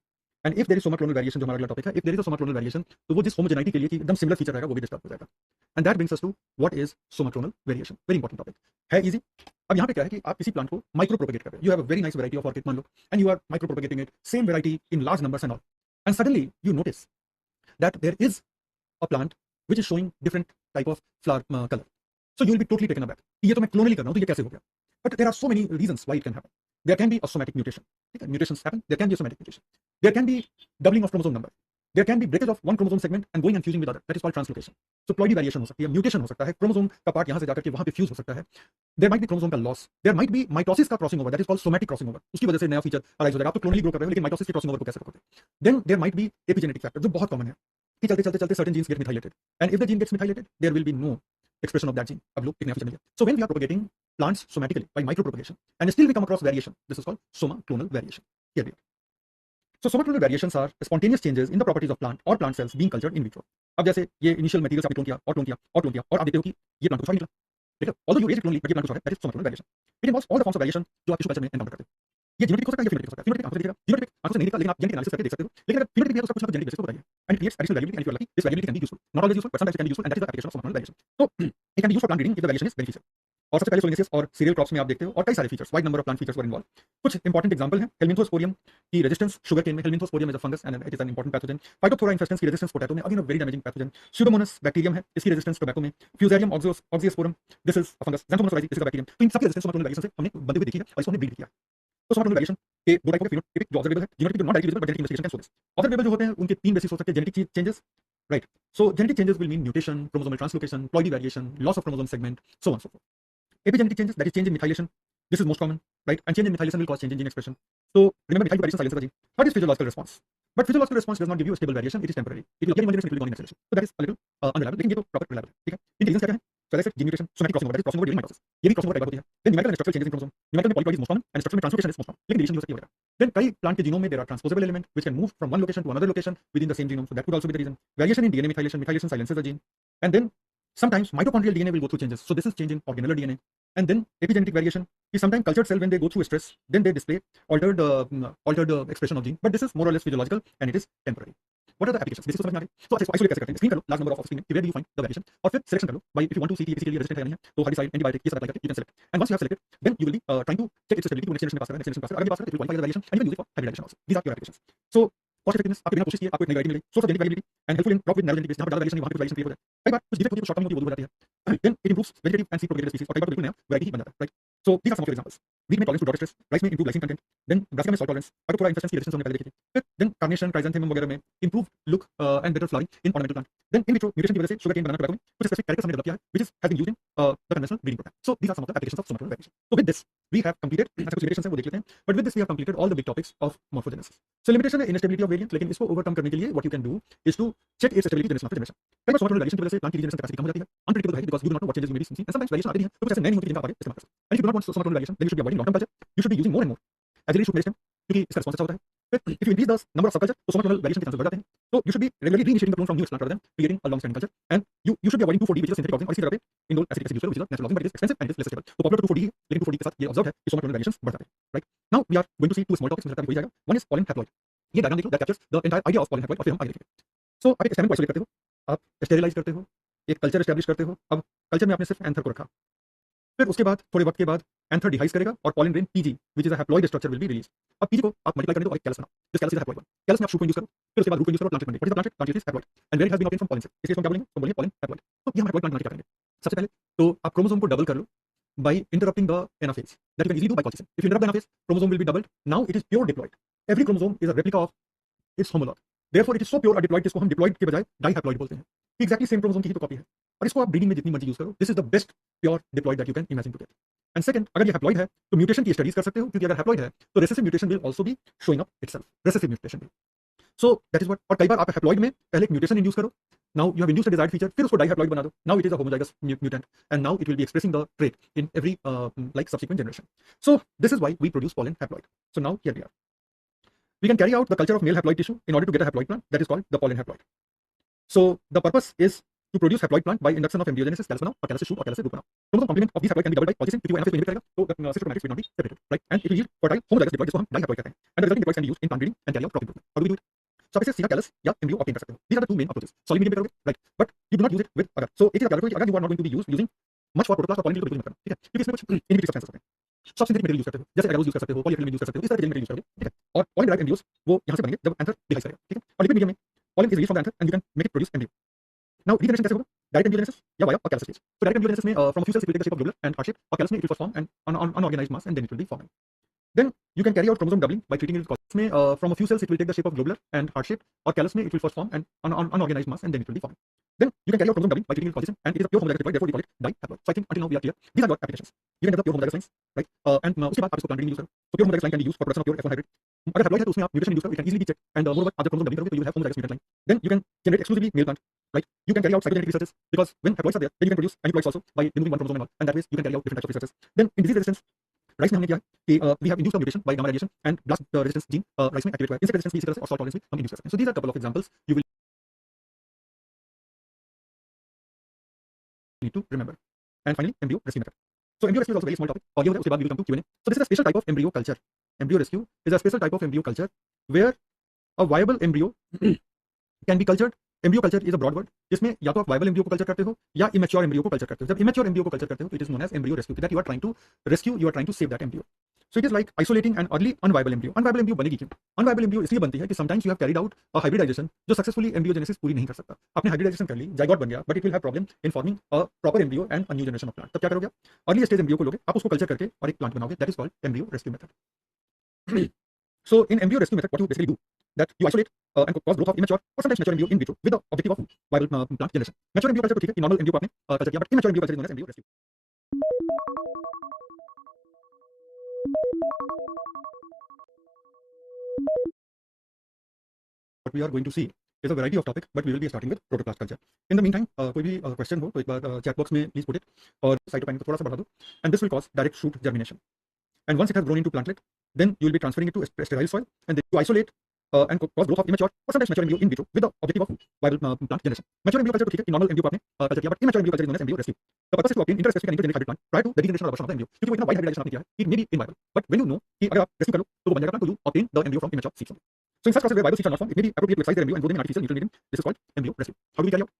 and if there is somaclonal variation, जो हमारा अगला टॉपिक है, if there is a somaclonal variation, तो वो जिस होमोजेनिटी के लिए कि एकदम सिमिलर फीचर रहेगा वो भी डिस्टर्ब हो जाएगा। And that brings us to what is somaclonal variation, very important topic है, इजी। अब यहाँ पे क्या है कि आप किसी प्लांट को माइक्रो प्रोपेगेट कर रहे हो, you have a very nice variety of orchid मान लो, and you are micropropagating it, same variety in large numbers and all, and suddenly you notice that there is a plant which is showing different type of flower color, so you will be totally taken aback कि ये तो मैं क्लोनली कर रहा हूँ, तो ये कैसे हो गया? But there are so many reasons why it can happen. There can be a somatic mutation, ठीक है, mutations happen, there can be a somatic mutation, there can be doubling of chromosome number, there can be breakage of one chromosome segment and going and fusing with other, that is called translocation. So ploidy variation हो सकती है, mutation हो सकता है, chromosome का पार्ट यहाँ से जाकर के वहाँ पे फ्यूज हो सकता है, there might be chromosome का loss, there might be mitosis का crossing over, that is called somatic crossing over, उसकी वजह से नया फीचर अराइज हो जाएगा। आप तो क्लोनली ग्रो कर रहे हो लेकिन mitosis के crossing over को कैसे करोगे? Then there might be epigenetic factor, जो बहुत कॉमन है कि चलते चलते चलते certain genes get methylated, and if the gene gets methylated there will be no expression of that gene. अब लोग एक नया फीचर मिल गया। So when we are propagating plants somatically by micropropagation and still we come across variation, this is called soma clonal variation. Here we are. So soma clonal variations are spontaneous changes in the properties of plant or plant cells being cultured in vitro. अब जैसे ये initial material आपने क्लोन किया और क्लोन किया और क्लोन किया और आप देखते हो कि ये प्लांट कुछ और निकला, ठीक है, although you raised it clonally but ये प्लांट कुछ और है, that is soma clonal variation. It involves all the forms of variation जो आप टिश्यू कल्चर में एनकाउंटर करते हो। ये जीनोटिक हो सकता है या फिनोटिक हो सकता है। फिनोटिक आंखों से दिखेगा, जीनोटिक आंखों से नहीं दिखता, लेकिन आप जेनेटिक एनालिसिस करके देख सकते हो। लेकिन अगर फिनोटिक है तो उसका कुछ ना कुछ जेनेटिक बेसिस को बताइए, and it creates additional variability, and if you are lucky this variability can be useful, not always useful but sometimes can be useful, and that is the application of soma variation. तो it can be used for plant breeding if the variation is beneficial. और सबसे पहले सोलेनेसिस और cereal crops में आप देखते हो, और कई सारे features, wide number of plant features were involve. कुछ इंपॉर्टेंट एग्जांपल हैं, हेलमिंथोस्पोरियम की रेजिस्टेंस शुगर केन में, helminthosporium is a fungus and it is an important pathogen. Phytophthora infestans की रेजिस्टेंस पोटैटो में, again a very damaging pathogen. Pseudomonas bacterium है, इसकी resistance tobacco में। Fusarium oxysporum, this is a fungus. Xanthomonas oryzae, this is a bacterium. तो इन सबकी रेजिस्टेंस Soma clonal variation से हमने बनते हुए देखी है और इसको हमने ब्रीड किया। तो सोमा क्लोनल वेरिएशन के दो टाइप के फिनोटाइपिक जो ऑब्जर्वेबल है, जीनोटिक जो not directly visible but genetic investigation can show this. Observable जो होते हैं उनके 3 बेसिस हो सकते हैं, genetic changes, right. So genetic changes will mean mutation, chromosomal translocation, ploidy variation, loss of chromosome segment, so on so fourth. Epigenetic changes, that is change in methylation, this is most common. right? And change in methylation will cause change in gene expression. So remember, methyl variation silences the gene. What is physiological response? But physiological response does not give you a stable variation. It is temporary. It will appear in one direction, it will be gone in next direction. So that is a little unreliable. लेकिन ये तो proper reliable है, ठीक है? इनके reasons क्या हैं? So as I said, gene mutation, somatic crossing over, that is crossing over during mitosis. ये भी crossing over होती है. Then numerical and structural changes in chromosome. Numerical में polyploid is most common and structural में translocation is most common. लेकिन deletion भी हो सकती है. Then कई plant के genome में there are transposable element which can move from one location to another location within the same genome. So that could also be the reason. Variation in DNA methylation. Methylation silences the gene. And then sometimes mitochondrial DNA will go through changes. So this is change in organellar DNA. And then epigenetic variation is sometimes cultured cell when they go through stress, then they display altered expression of gene. But this is more or less physiological and it is temporary. What are the applications? This is समझ में आ रही है. तो अच्छे isolate कैसे करते हैं? Screen कर लो large number of screen में. Where do you find the variation? और फिर selection कर लो. By if you want to see कि ये किसी के लिए resistant है या नहीं है, तो herbicide, antibiotic ये सब apply करके you can select. And once you have selected, then you will be trying to check its stability to next generation में pass करेगा, next generation में pass करेगा. अगर ये pass करेगा, it will qualify the variation and you can use it for hybridization also. These are your applications. So cost effectiveness आपके बिना कोशिश किए आपको एक नई variety मिलेगी. Source of genetic variability and helpful in crop with narrow genetic base. जहाँ पर ज़्यादा variation है वहाँ पे variation create हो जाए. कई बार कुछ defect होती है, कुछ shortcoming होती है, वो दूर हो जाती है. Then it improves vegetative and seed propagated species. और कई बार तो बिल्कुल नया variety ही बन जाता है, right? So these are some of your examples. Wheat में tolerance to drought stress, rice में improve glycine content, then brassica में salt tolerance, phytophthora infestans की resistance हमने पहले देखी थी. Then carnation, chrysanthemum वगैरह में improved look and better flowering in ornamental plant. Then in vitro mutation की वजह से sugarcane banana tobacco में कुछ specific characters हमने develop किया है, which has been used in the conventional breeding program. So these are some of the applications of somatodinamic variation. So with this we have completed ऐसे कुछ limitations हैं वो देख लेते हैं. But with this we have completed all the big topics of morphogenesis. So limitation है instability of variant, लेकिन इसको overcome करने के लिए what you can do is to check its stability generation after generation. कई बार somatodinamic variation की वजह से plant की regeneration capacity कम हो जाती है. Unpredictable है because you do not know what changes you may be seeing and sometimes variation आती नहीं है तो कुछ ऐसे नए नहीं होते जिनका आप आगे इस्तेमाल कर सकते हैं. And if you do not want somatodinamic variation then you should be avoiding long term culture. You should be using more and more as should place them क्योंकि इसका response अच्छा होता है. If you increase the number of subculture तो somatodinamic variation के chances बढ़ जाते हैं. So you should be regularly reinitiating the clone from new explant rather than creating a long standing culture. And you should be avoiding 2,4-D which is synthetic oxygen और इसी जगह पे indole acetic acid use करो which is a natural oxygen but it is expensive and it is less stable. तो popular to 2,4-D है लेकिन 2,4-D के साथ ये observed है कि somatodinamic variations बढ़ जाते हैं. Right? Now we are going to see two small topics मुझे लगता है हो ही जाएगा. One is pollen haploid. ये डायग्राम देख लो that captures the entire idea of pollen haploid और फिर हम आगे देखेंगे. So आप एक स्टेम को isolate करते हो, आप sterilize करते हो, एक कल्चर एस्टैब्लिश करते हो. अब कल्चर में आपने सिर्फ एंथर को रखा. फिर उसके बाद थोड़े वक्त के बाद एंथर डिहाइज करेगा और pollen grain PG which is a haploid structure will be release. अब पीजी को आप मल्टीप्लाई करने दो और एक कैलस बनाओ. This callus is haploid one. Callus में आप शूट को यूज करो, फिर उसके बाद रूट को यूज करो, प्लांट बनेगा. What is the plant? Plant is haploid and where it has been obtained from pollen से. इसलिए हम क्या बोलेंगे? तो बोलेंगे पॉलन हैप्लॉइड. तो ये हम हैप्लॉइड प्लांट बनाने क्या करेंगे? सबसे पहले तो आप क्रोमोसोम को डबल कर लो by interrupting the anaphase. That you can easily do by colchicine. If you interrupt the anaphase, chromosome will be doubled. Now it is pure diploid. Every chromosome is a replica of its homologue. Therefore it is so pure a diploid जिसको हम diploid के बजाय dihaploid बोलते हैं. Exactly same chromosome की ही तो कॉपी है. और इसको आप ब्रीडिंग में जितनी मर्जी यूज करो, this is the best pure diploid that you can imagine to get. And second, अगर ये haploid है तो म्यूटेशन की स्टडीज कर सकते हो क्योंकि अगर haploid है तो recessive mutation will also be showing up itself. Recessive mutation will. So that is what. और कई बार आप haploid में पहले एक म्यूटेशन इंड्यूस करो. Now you have induced a desired feature, फिर उसको dihaploid बना दो. Now it is a homozygous mutant and now it will be expressing the trait in every like subsequent generation. So this is why we produce pollen haploid. So now here we are. We can carry out the culture of male haploid tissue in order to get a haploid plant that is called the pollen haploid. So the purpose is to produce haploid plant by induction of embryogenesis. Callus बनाओ और कैलस से शूट और कैलस से रूट बनाओ. Chromosome complement of these haploid can be doubled by colchicine क्योंकि वो एनाफेज में इनहिबिट करेगा तो sister chromatids will not be separated, right? And it will yield fertile homozygous diploid जिसको हम dihaploid कहते हैं. And the resulting diploids can be used in plant breeding and carry out crop improvement. How do we do it? So आप इसे सीधा कैलस या embryo obtain कर सकते हो. These are the two main approaches. Solid medium पे करोगे, right? But you do not use it with agar. So एक चीज आप याद रखो कि अगर you are not going to be using much for protoplast or pollen तो बिल्कुल मत करना, ठीक है? क्योंकि इसमें कुछ inhibitory substances होते हैं. सब सिंथेटिक मटेरियल यूज करते हो जैसे एगारोज यूज कर सकते हो, पॉलीएथिलीन यूज कर सकते हो, इस तरह के मटेरियल यूज करोगे, ठीक है? और पॉलन ड्राइव एम्ब्रियोज वो यहां से बनेंगे जब एंथर डिहाइज करेगा, ठीक है? और लिपिड मीडियम में pollen is released from the anther and you can make it produce embryo. Now regeneration कैसे होगा? डायरेक्ट एम्ब्रियोजेनेसिस या वाया कैलस स्टेज. तो डायरेक्ट एम्ब्रियोजेनेसिस में from few cells it will take the shape of globular and heart shape और callus में it will form an unorganised mass and then it will be forming. Then you can carry out chromosome doubling by treating it with colchicine. From a few cells it will take the shape of globular and heart shape or callus it will first form an unorganized mass and then it will be formed. Then you can carry out chromosome doubling by treating it with colchicine and it is a pure homozygous diploid, therefore we call it dihaploid. So I think until now we are clear. These are your applications. You can develop pure homozygous lines, right? And उसके बाद आप इसको plant breeding use करो. So pure homozygous line can be used for production of pure F1 hybrid. अगर haploid है तो उसमें आप mutation use करो, it can easily be checked. And moreover आप जब chromosome doubling करोगे तो you will have homozygous mutant line. Then you can generate exclusively male plant, right? You can carry out cytogenetic researches because when haploids are there, then you can produce aneuploids also by removing one chromosome and all. And that way you can carry out different types of researches. Then in disease resistance rice में हमने किया है कि we have induced mutation by gamma radiation and blast resistance gene rice में activate हुआ है. Insect resistance भी इसी तरह से और सॉल्ट टॉलरेंस भी हम इंड्यूस कर सकते हैं. So these are couple of examples you will need to remember. And finally embryo rescue method. So embryo rescue is also very small topic और ये होता है उसके बाद we will come to Q and A. So this is a special type of embryo culture. Embryo rescue is a special type of embryo culture where a viable embryo can be cultured. Embryo culture is a broad word जिसमें या तो आप viable embryo को culture करते हो या immature embryo को culture करते हो. जब इमेच्योर एम्ब्रियो को कल्चर करते हो it is known as embryo rescue. That you are trying to rescue, you are trying to save that embryo. So it is like isolating an early unviable embryo. Unviable embryo बनेगी क्यों? Unviable embryo इसलिए बनती है कि sometimes you have carried out a hybridization जो successfully embryogenesis पूरी नहीं कर सकता. आपने hybridization कर ली, zygote बन गया, but it will have problem in forming a proper embryo and a new generation of plant. तब क्या करोगे? Early stage embryo को लोगे, आप उसको कल्चर करके और एक plant बनाओगे. That is called embryo rescue method. So in embryo rescue method, what you basically do that you isolate and cause growth of immature or sometimes mature embryo in vitro with the objective of viable plant generation. Mature embryo culture तो ठीक है कि normal embryo को आपने कल्चर किया, but immature embryo culture is known as embryo rescue. what we are going to see is a variety of topics, but we will be starting with protoclast culture. In the meantime, कोई भी क्वेश्चन हो तो एक बार chat box में please put it और साइटोकाइन को थोड़ा सा बढ़ा दो and this will cause direct shoot germination. And once it has grown into plantlet, then you will be transferring it to a sterile soil and then you isolate and cause growth of immature or sometimes mature embryo in vitro with the objective of viable plant generation. Mature embryo culture तो ठीक है कि normal embryo को आपने culture किया, but immature embryo culture is known as embryo rescue. The purpose is to obtain interspecific and intergenetic hybrid plant prior to the degeneration or abortion of the embryo. क्योंकि वो इतना wide hybridization आपने किया है, it may be inviable. But when you know कि अगर आप rescue कर लो तो वो बन जाएगा plant, तो you obtain the embryo from immature seeds. So in such process where viable seeds are not formed, it may be appropriate to excise their embryo and grow them in artificial neutral medium. This is called embryo rescue. How do we carry out?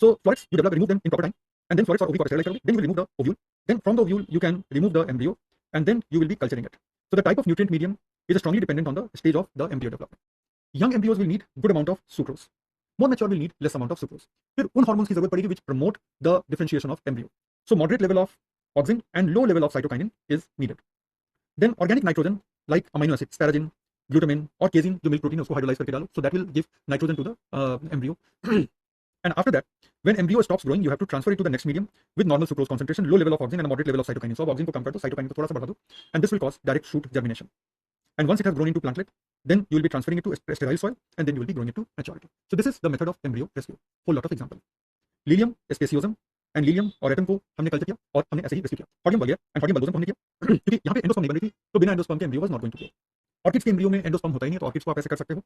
So florets you develop, remove them in proper time, and then florets are ovivic or sterilized. Then you will remove the ovule. Then from the ovule you can remove the embryo, and then you will be culturing it. So the type of nutrient medium is strongly dependent on the stage of the embryo development. Young embryos will need good amount of sucrose. More mature will need less amount of sucrose. फिर उन hormones की जरूरत पड़ेगी which promote the differentiation of embryo. So moderate level of auxin and low level of cytokinin is needed. Then organic nitrogen like amino acid, asparagine, glutamine or casein, जो milk protein है उसको hydrolyze करके डालो, so that will give nitrogen to the embryo. And after that, when embryo stops growing, you have to transfer it to the next medium with normal sucrose concentration, low level of auxin and a moderate level of cytokinin. So अब auxin को कम कर दो, cytokinin को थोड़ा सा बढ़ा दो, and this will cause direct shoot germination. And once it has grown into plantlet, then you will be transferring it to a sterile soil, and then you will be growing it to maturity. So this is the method of embryo rescue. Whole lot of example. Lilium speciosum and Lilium auretum को हमने कल्चर किया और हमने ऐसे ही रेस्क्यू किया. Hordeum vulgare and Hordeum bulbosum को हमने किया क्योंकि यहाँ पे एंडोस्पर्म नहीं बन रही थी, तो बिना एंडोस्पर्म के embryo was not going to grow. Orchids के एम्ब्रियो में एंडोस्पर्म होता ही नहीं, तो ऑर्किड्स को आप ऐसे कर सकते हो.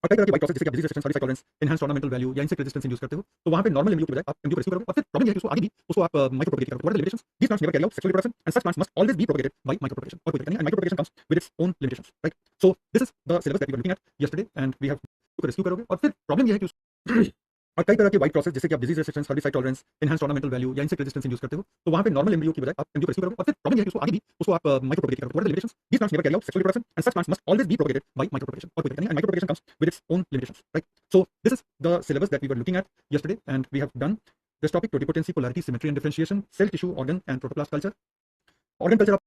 और कई तरह की वाइट प्रोसेस जैसे कि आप disease resistance, herbicide tolerance, enhanced ornamental value या इंसेक्ट रेजिस्टेंस इंड्यूस करते हो, तो वहां पे नॉर्मल एम्ब्रियो की बजाय आप एम्ब्रियो रेस्क्यू करोगे और फिर प्रॉब्लम ये है कि उसको आगे भी उसको आप माइक्रो प्रोपेगेट करोगे. What are the limitations? These plants never carry out sexual reproduction and such plants must always be propagated by micro propagation और कोई दिक्कत नहीं है. Micro propagation comes with its own limitations, right? So this is the syllabus that we were looking at yesterday and we have to rescue करोगे और फिर प्रॉब्लम ये है कि और कई तरह के वाइट प्रोसेस जैसे कि आप disease resistance, herbicide tolerance, enhanced ornamental value या इंसेक्ट रेजिस्टेंस इंड्यूस करते हो, तो वहां पे नॉर्मल एम्ब्रियो की बजाय आप एम्ब्रियो रेस्क्यू करोगे और फिर प्रॉब्लम ये है कि उसको आगे भी उसको आप माइक्रो प्रोपेगेट करोगे. What are the limitations? These plants never carry out sexual reproduction and such plants must always be propagated by micro propagation और कोई दिक्कत नहीं है. Micro propagation comes with its own limitations, right? So this is the syllabus that we were looking at yesterday and we have done this topic: totipotency, polarity, symmetry and differentiation, cell, tissue, organ and protoplast culture. Organ culture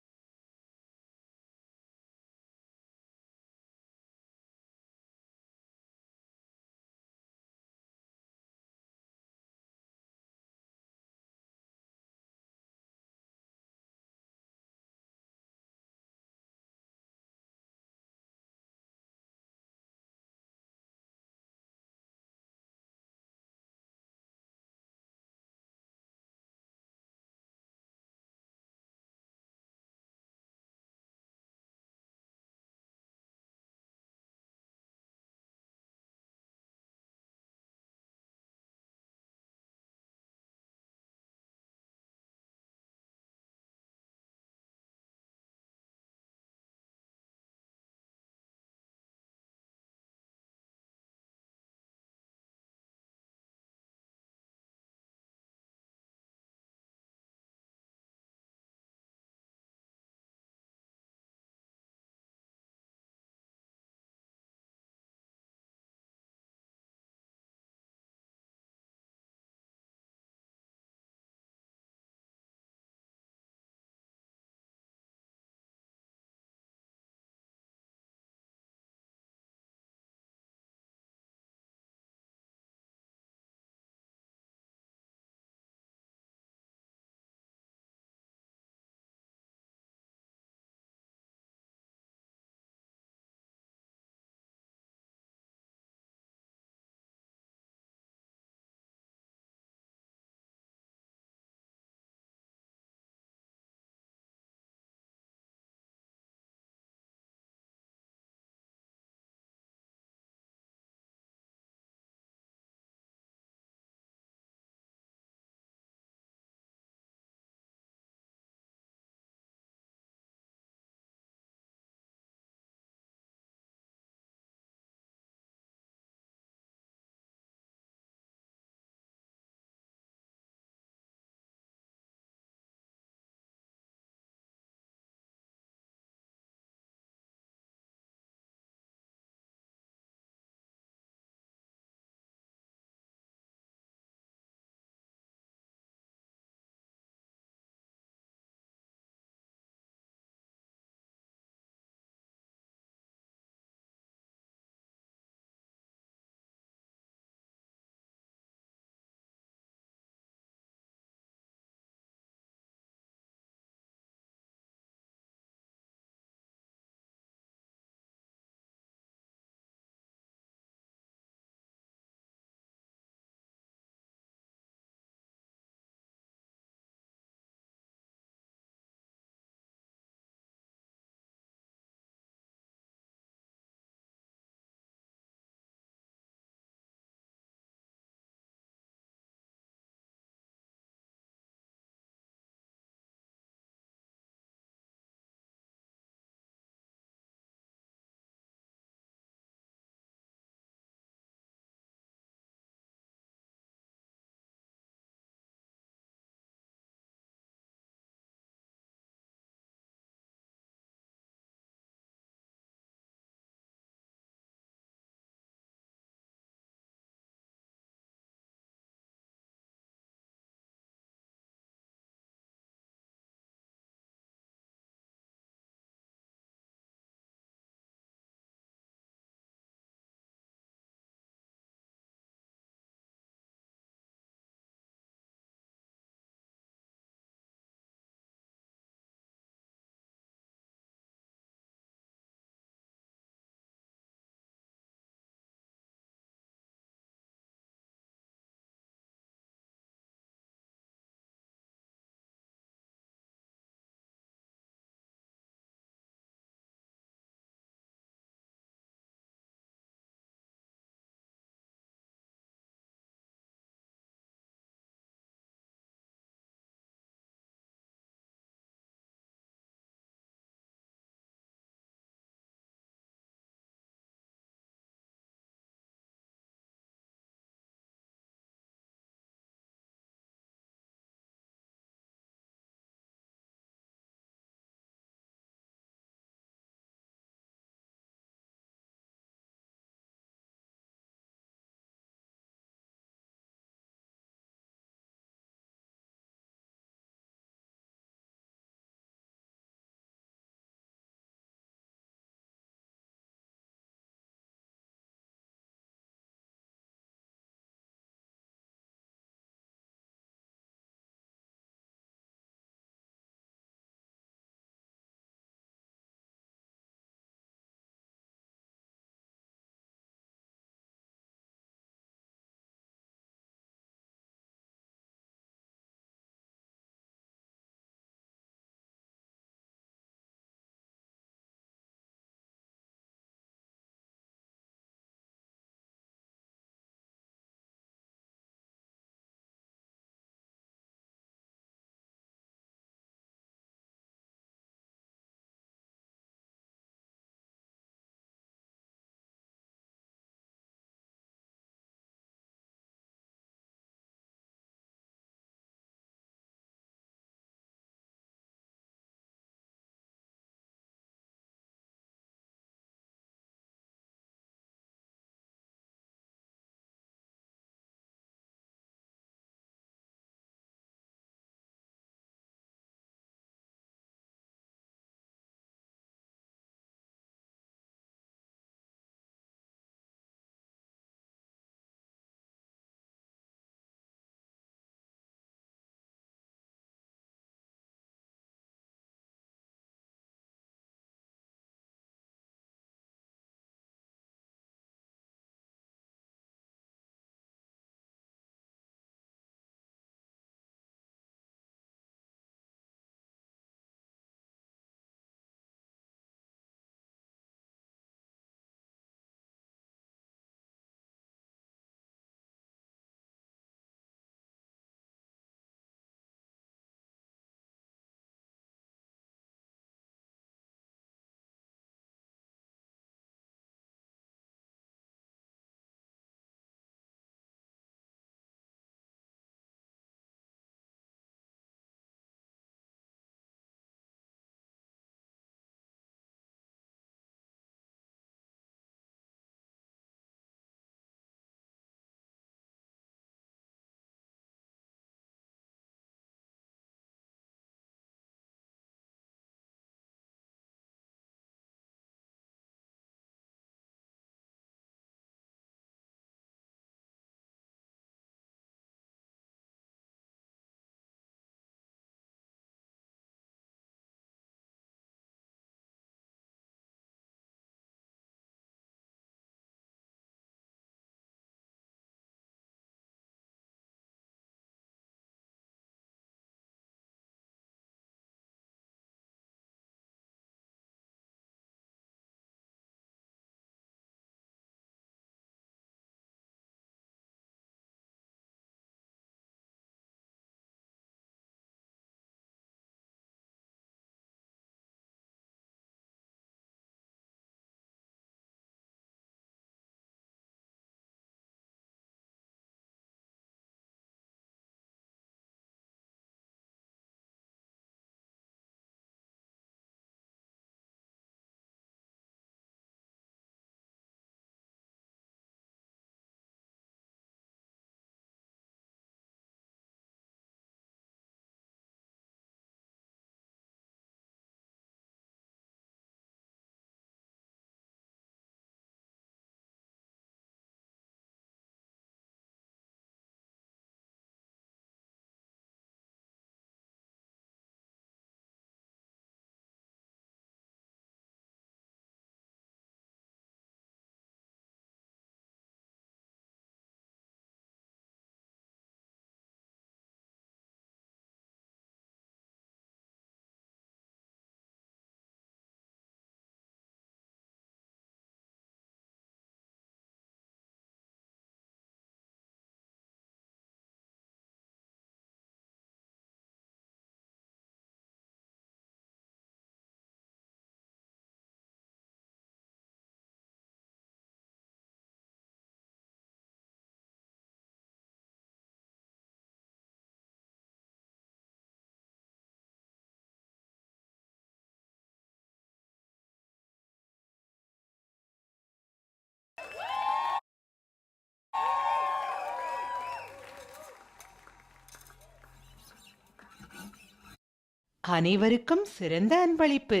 அனைவருக்கும் சிறந்த அன்பளிப்பு.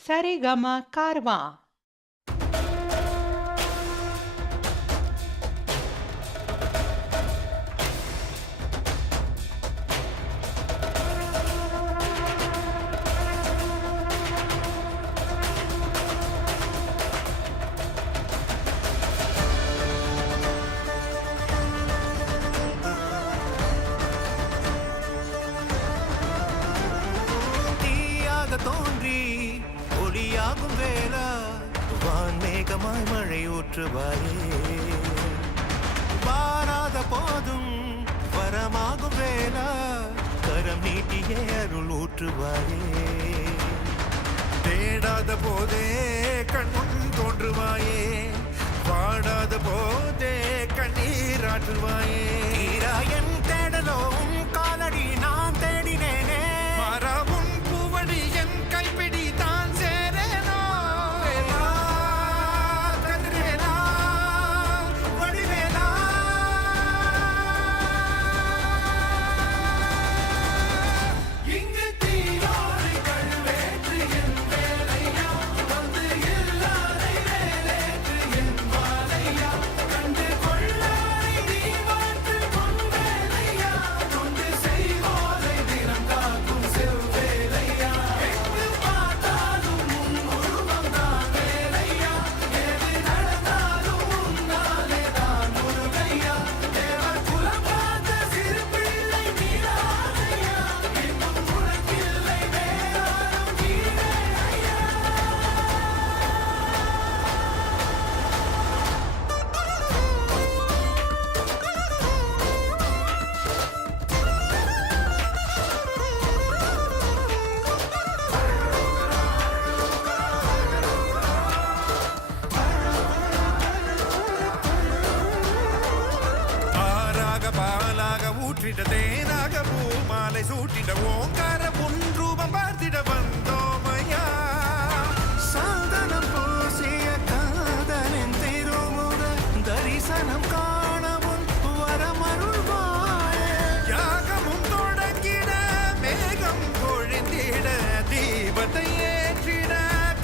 சரிகமா கார்வா. தோன்றி ஒளியாகும் வேளா வான்மேகமாய் மழை ஊற்றுவாயே வாராத போதும் வரமாகும் வேளா கரம் நீட்டியே அருள் ஊற்றுவாயே தேடாத போதே கண்முன் தோன்றுவாயே வாடாத போதே கண்ணீராற்றுவாயே என் தேடலும் காலடி நான் தேடினேனே மாறாவும் என் கைப்பிடி தான் சேரேனோ கதிரேனா வடிவேனா இங்கு தீயோரை கழுவேற்று என் வேலையா வந்து எல்லாரை வேலேற்று என் வாழையா கண்டு கொள்ளாரை நீ மாற்று பொன் வேலையா கொண்டு செய்வோரை தினம் காக்கும் செவ்வேலையா ஊற்றிட தேனாக பூமாலை சூட்டிட ஓங்கார பொன்ரூபம் பார்த்திட வந்தோமையா சாதனம் பூசிய காதலின் திருமுக தரிசனம் காணவும் வரமருள்வாயே யாகமும் தொடங்கிட மேகம் பொழிந்திட தீபத்தை ஏற்றிட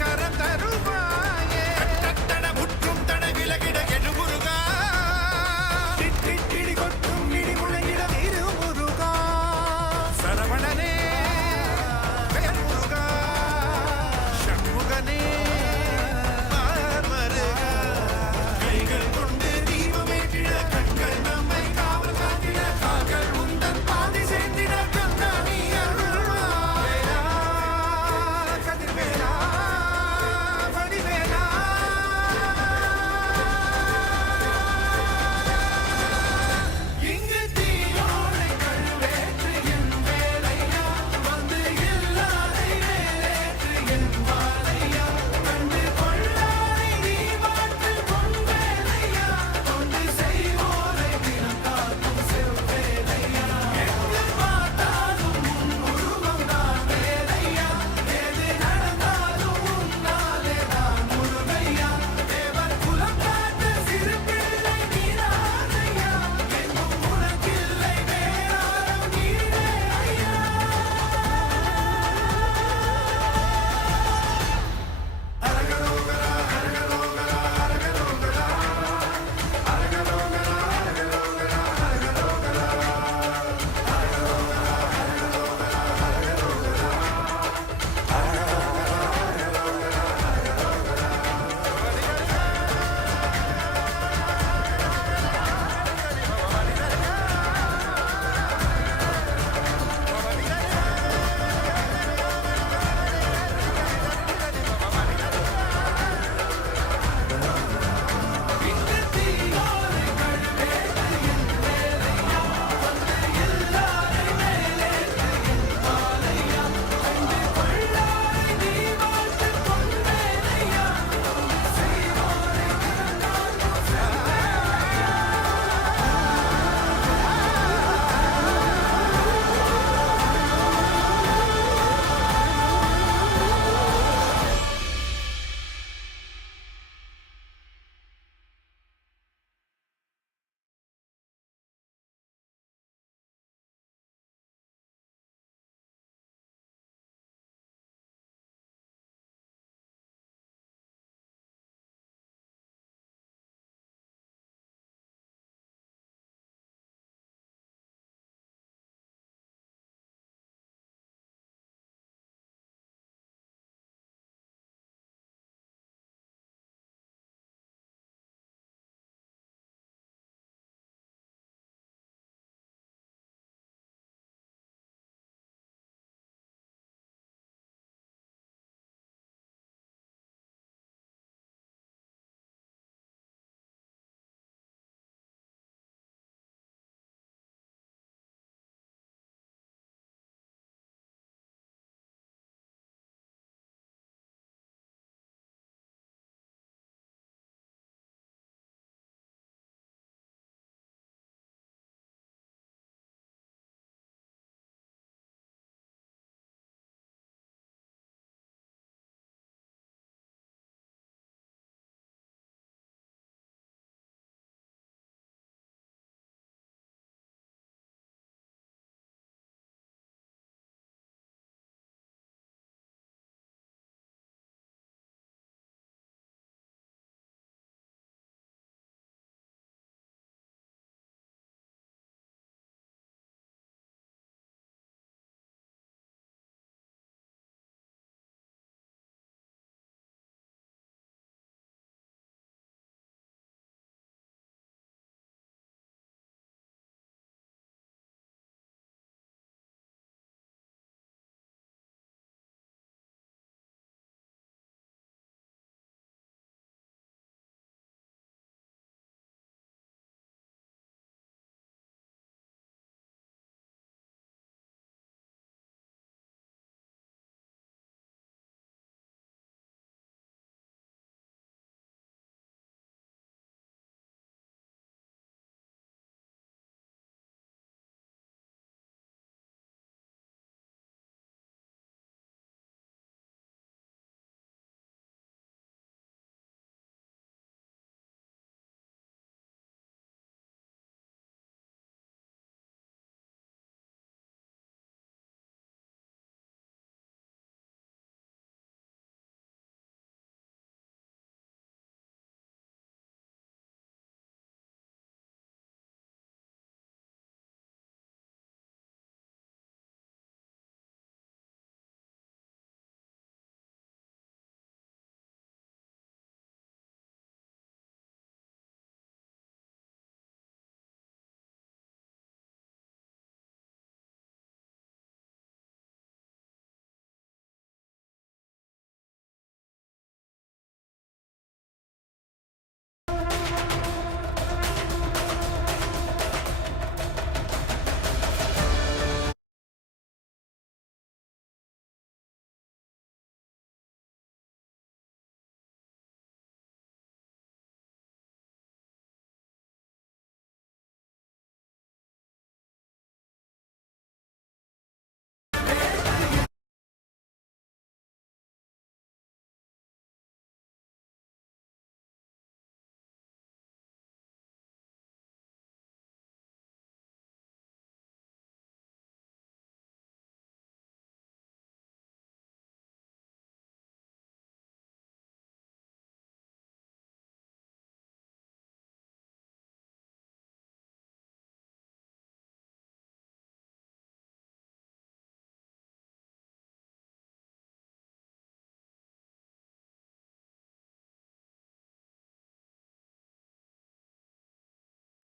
கரம் தருவாயே தட முற்றும் தட விலகிட கெடுமுருகா கொட்டும் இடி முழங்கிட திருமுருகா சரவணனே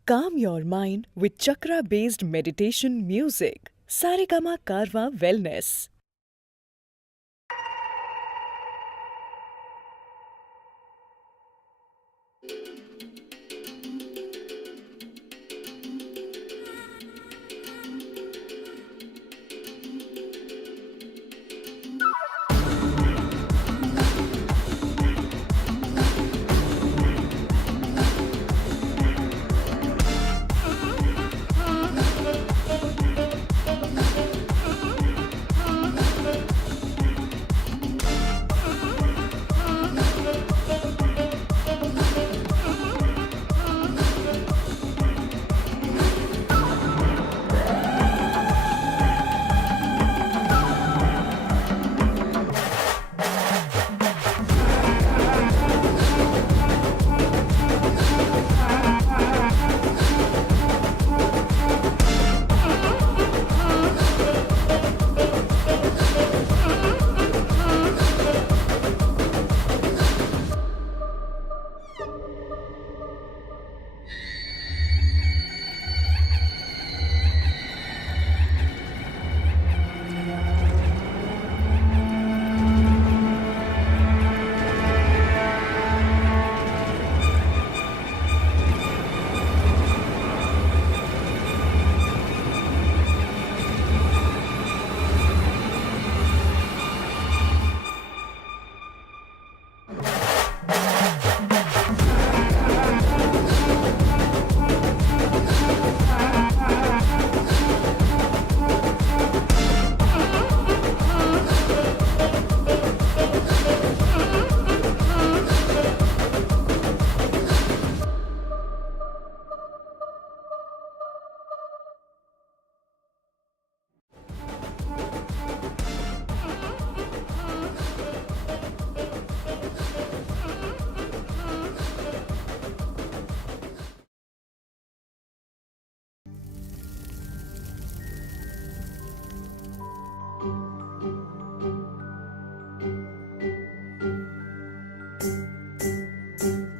Calm your mind with chakra-based meditation music. Saregama Karwa Wellness.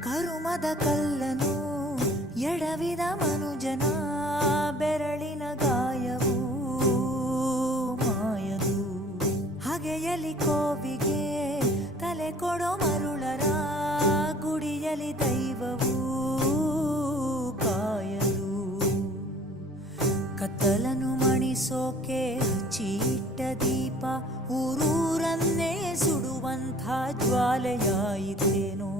ಕರುಮದ ಕಲ್ಲನು ಎಡವಿದ ಮನುಜನ ಬೆರಳಿನ ಗಾಯವು ಮಾಯದು ಹಗೆಯಲಿ ಕೋವಿಗೆ ತಲೆ ಕೊಡೋ ಮರುಳರ ಗುಡಿಯಲಿ ದೈವವು ಕಾಯದು ಕತ್ತಲನು ಮಣಿಸೋಕೆ ಹಚ್ಚಿಟ್ಟ ದೀಪ ಊರೂರನ್ನೇ ಸುಡುವಂಥ ಜ್ವಾಲೆಯಾಯಿತೇನೋ.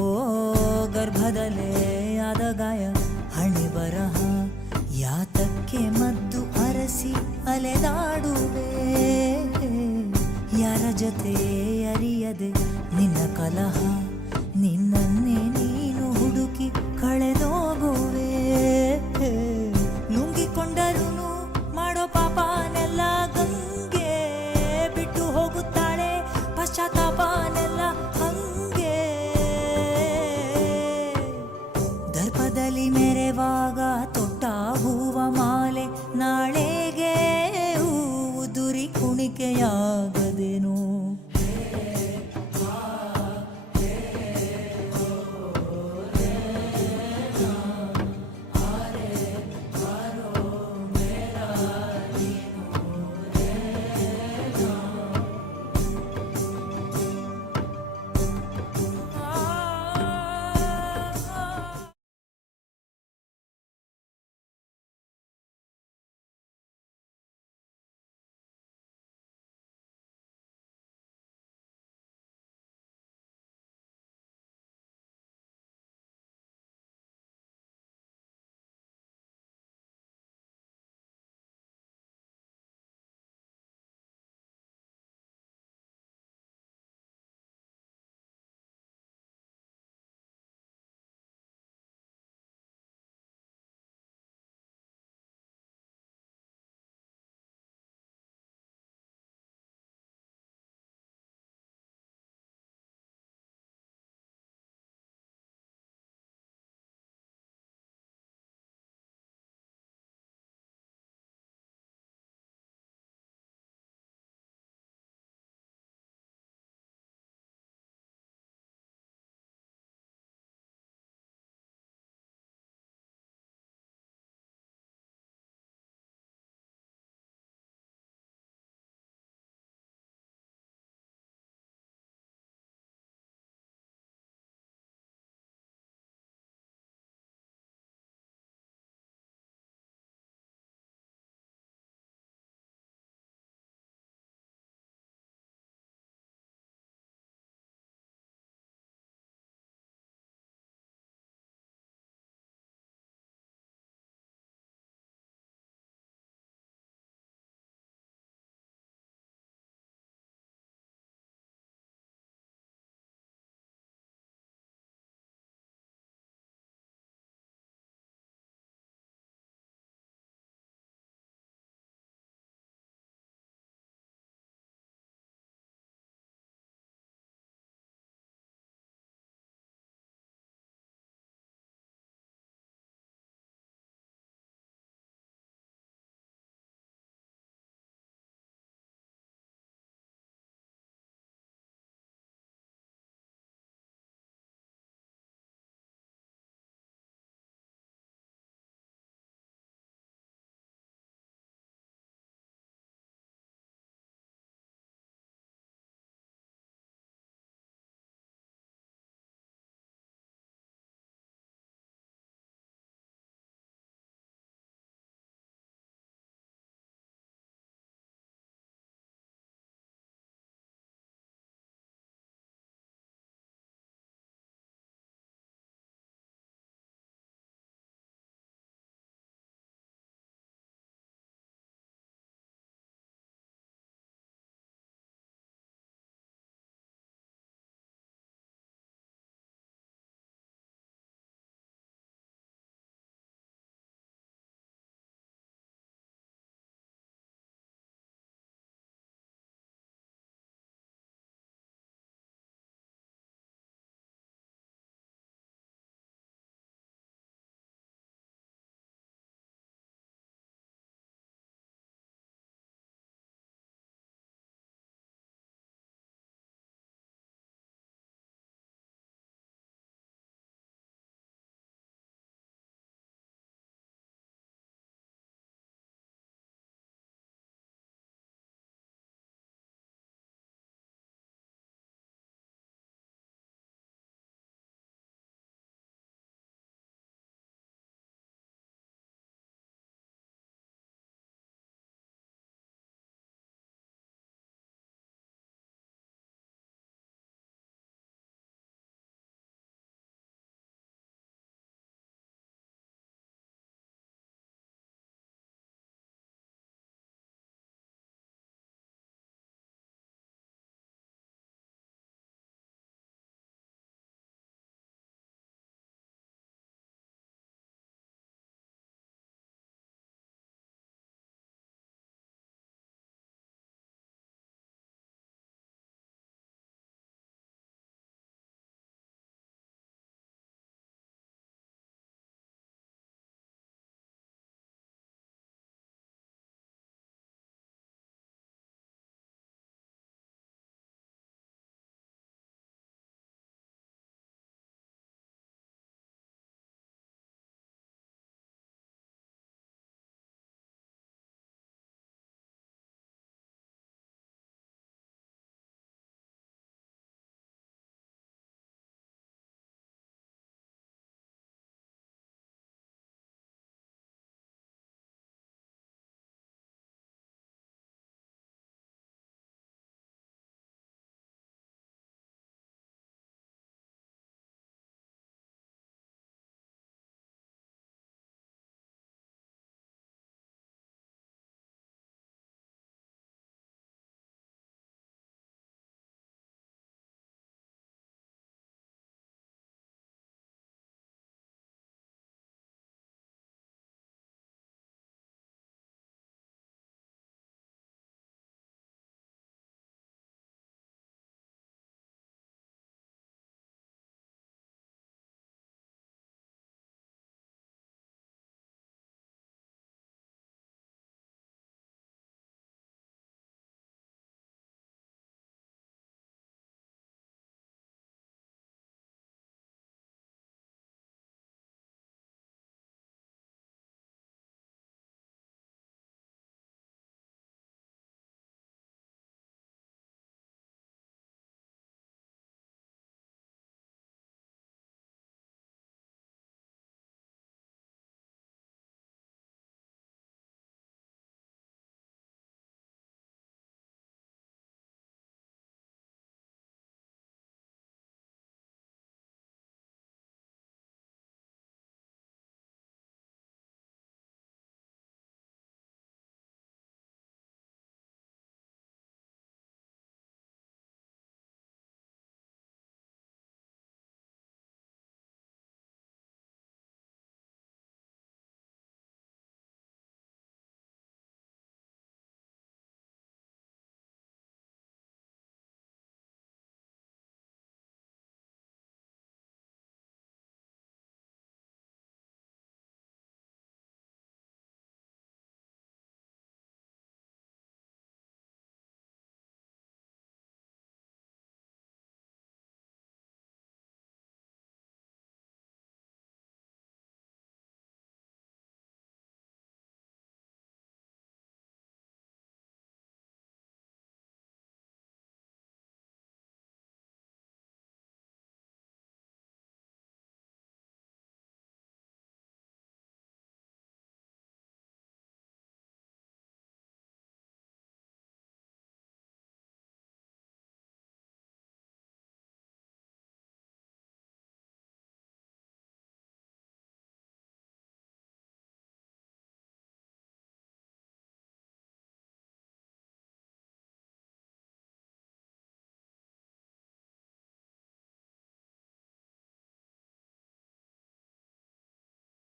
ಓ ಗರ್ಭದಲ್ಲೇ ಆದ ಗಾಯ ಹಣೆ ಬರಹ ಯಾತಕ್ಕೆ ಮದ್ದು ಅರಸಿ ಅಲೆದಾಡುವೆ ಯಾರ ಜೊತೆ ಅರಿಯದೆ ನಿನ್ನ ಕಲಹ ನಿನ್ನನ್ನೇ ನೀನು ಹುಡುಕಿ ಕಳೆದೋಗುವೆ ನುಂಗಿಕೊಂಡರೂ ಮಾಡೋ ಪಾಪನೆಲ್ಲ ಗಂಗೆ ಬಿಟ್ಟು ಹೋಗುತ್ತಾಳೆ ಪಶ್ಚಾತ್ತಾಪನೆಲ್ಲ ಹಂಗೆ ದರ್ಪದಲ್ಲಿ ಮೆರೆವಾಗ ತೊಟ್ಟ ಹೂವ ಮಾಲೆ ನಾಳೆಗೆ ಹೂವು ದುರಿ ಕುಣಿಕೆಯಾಗ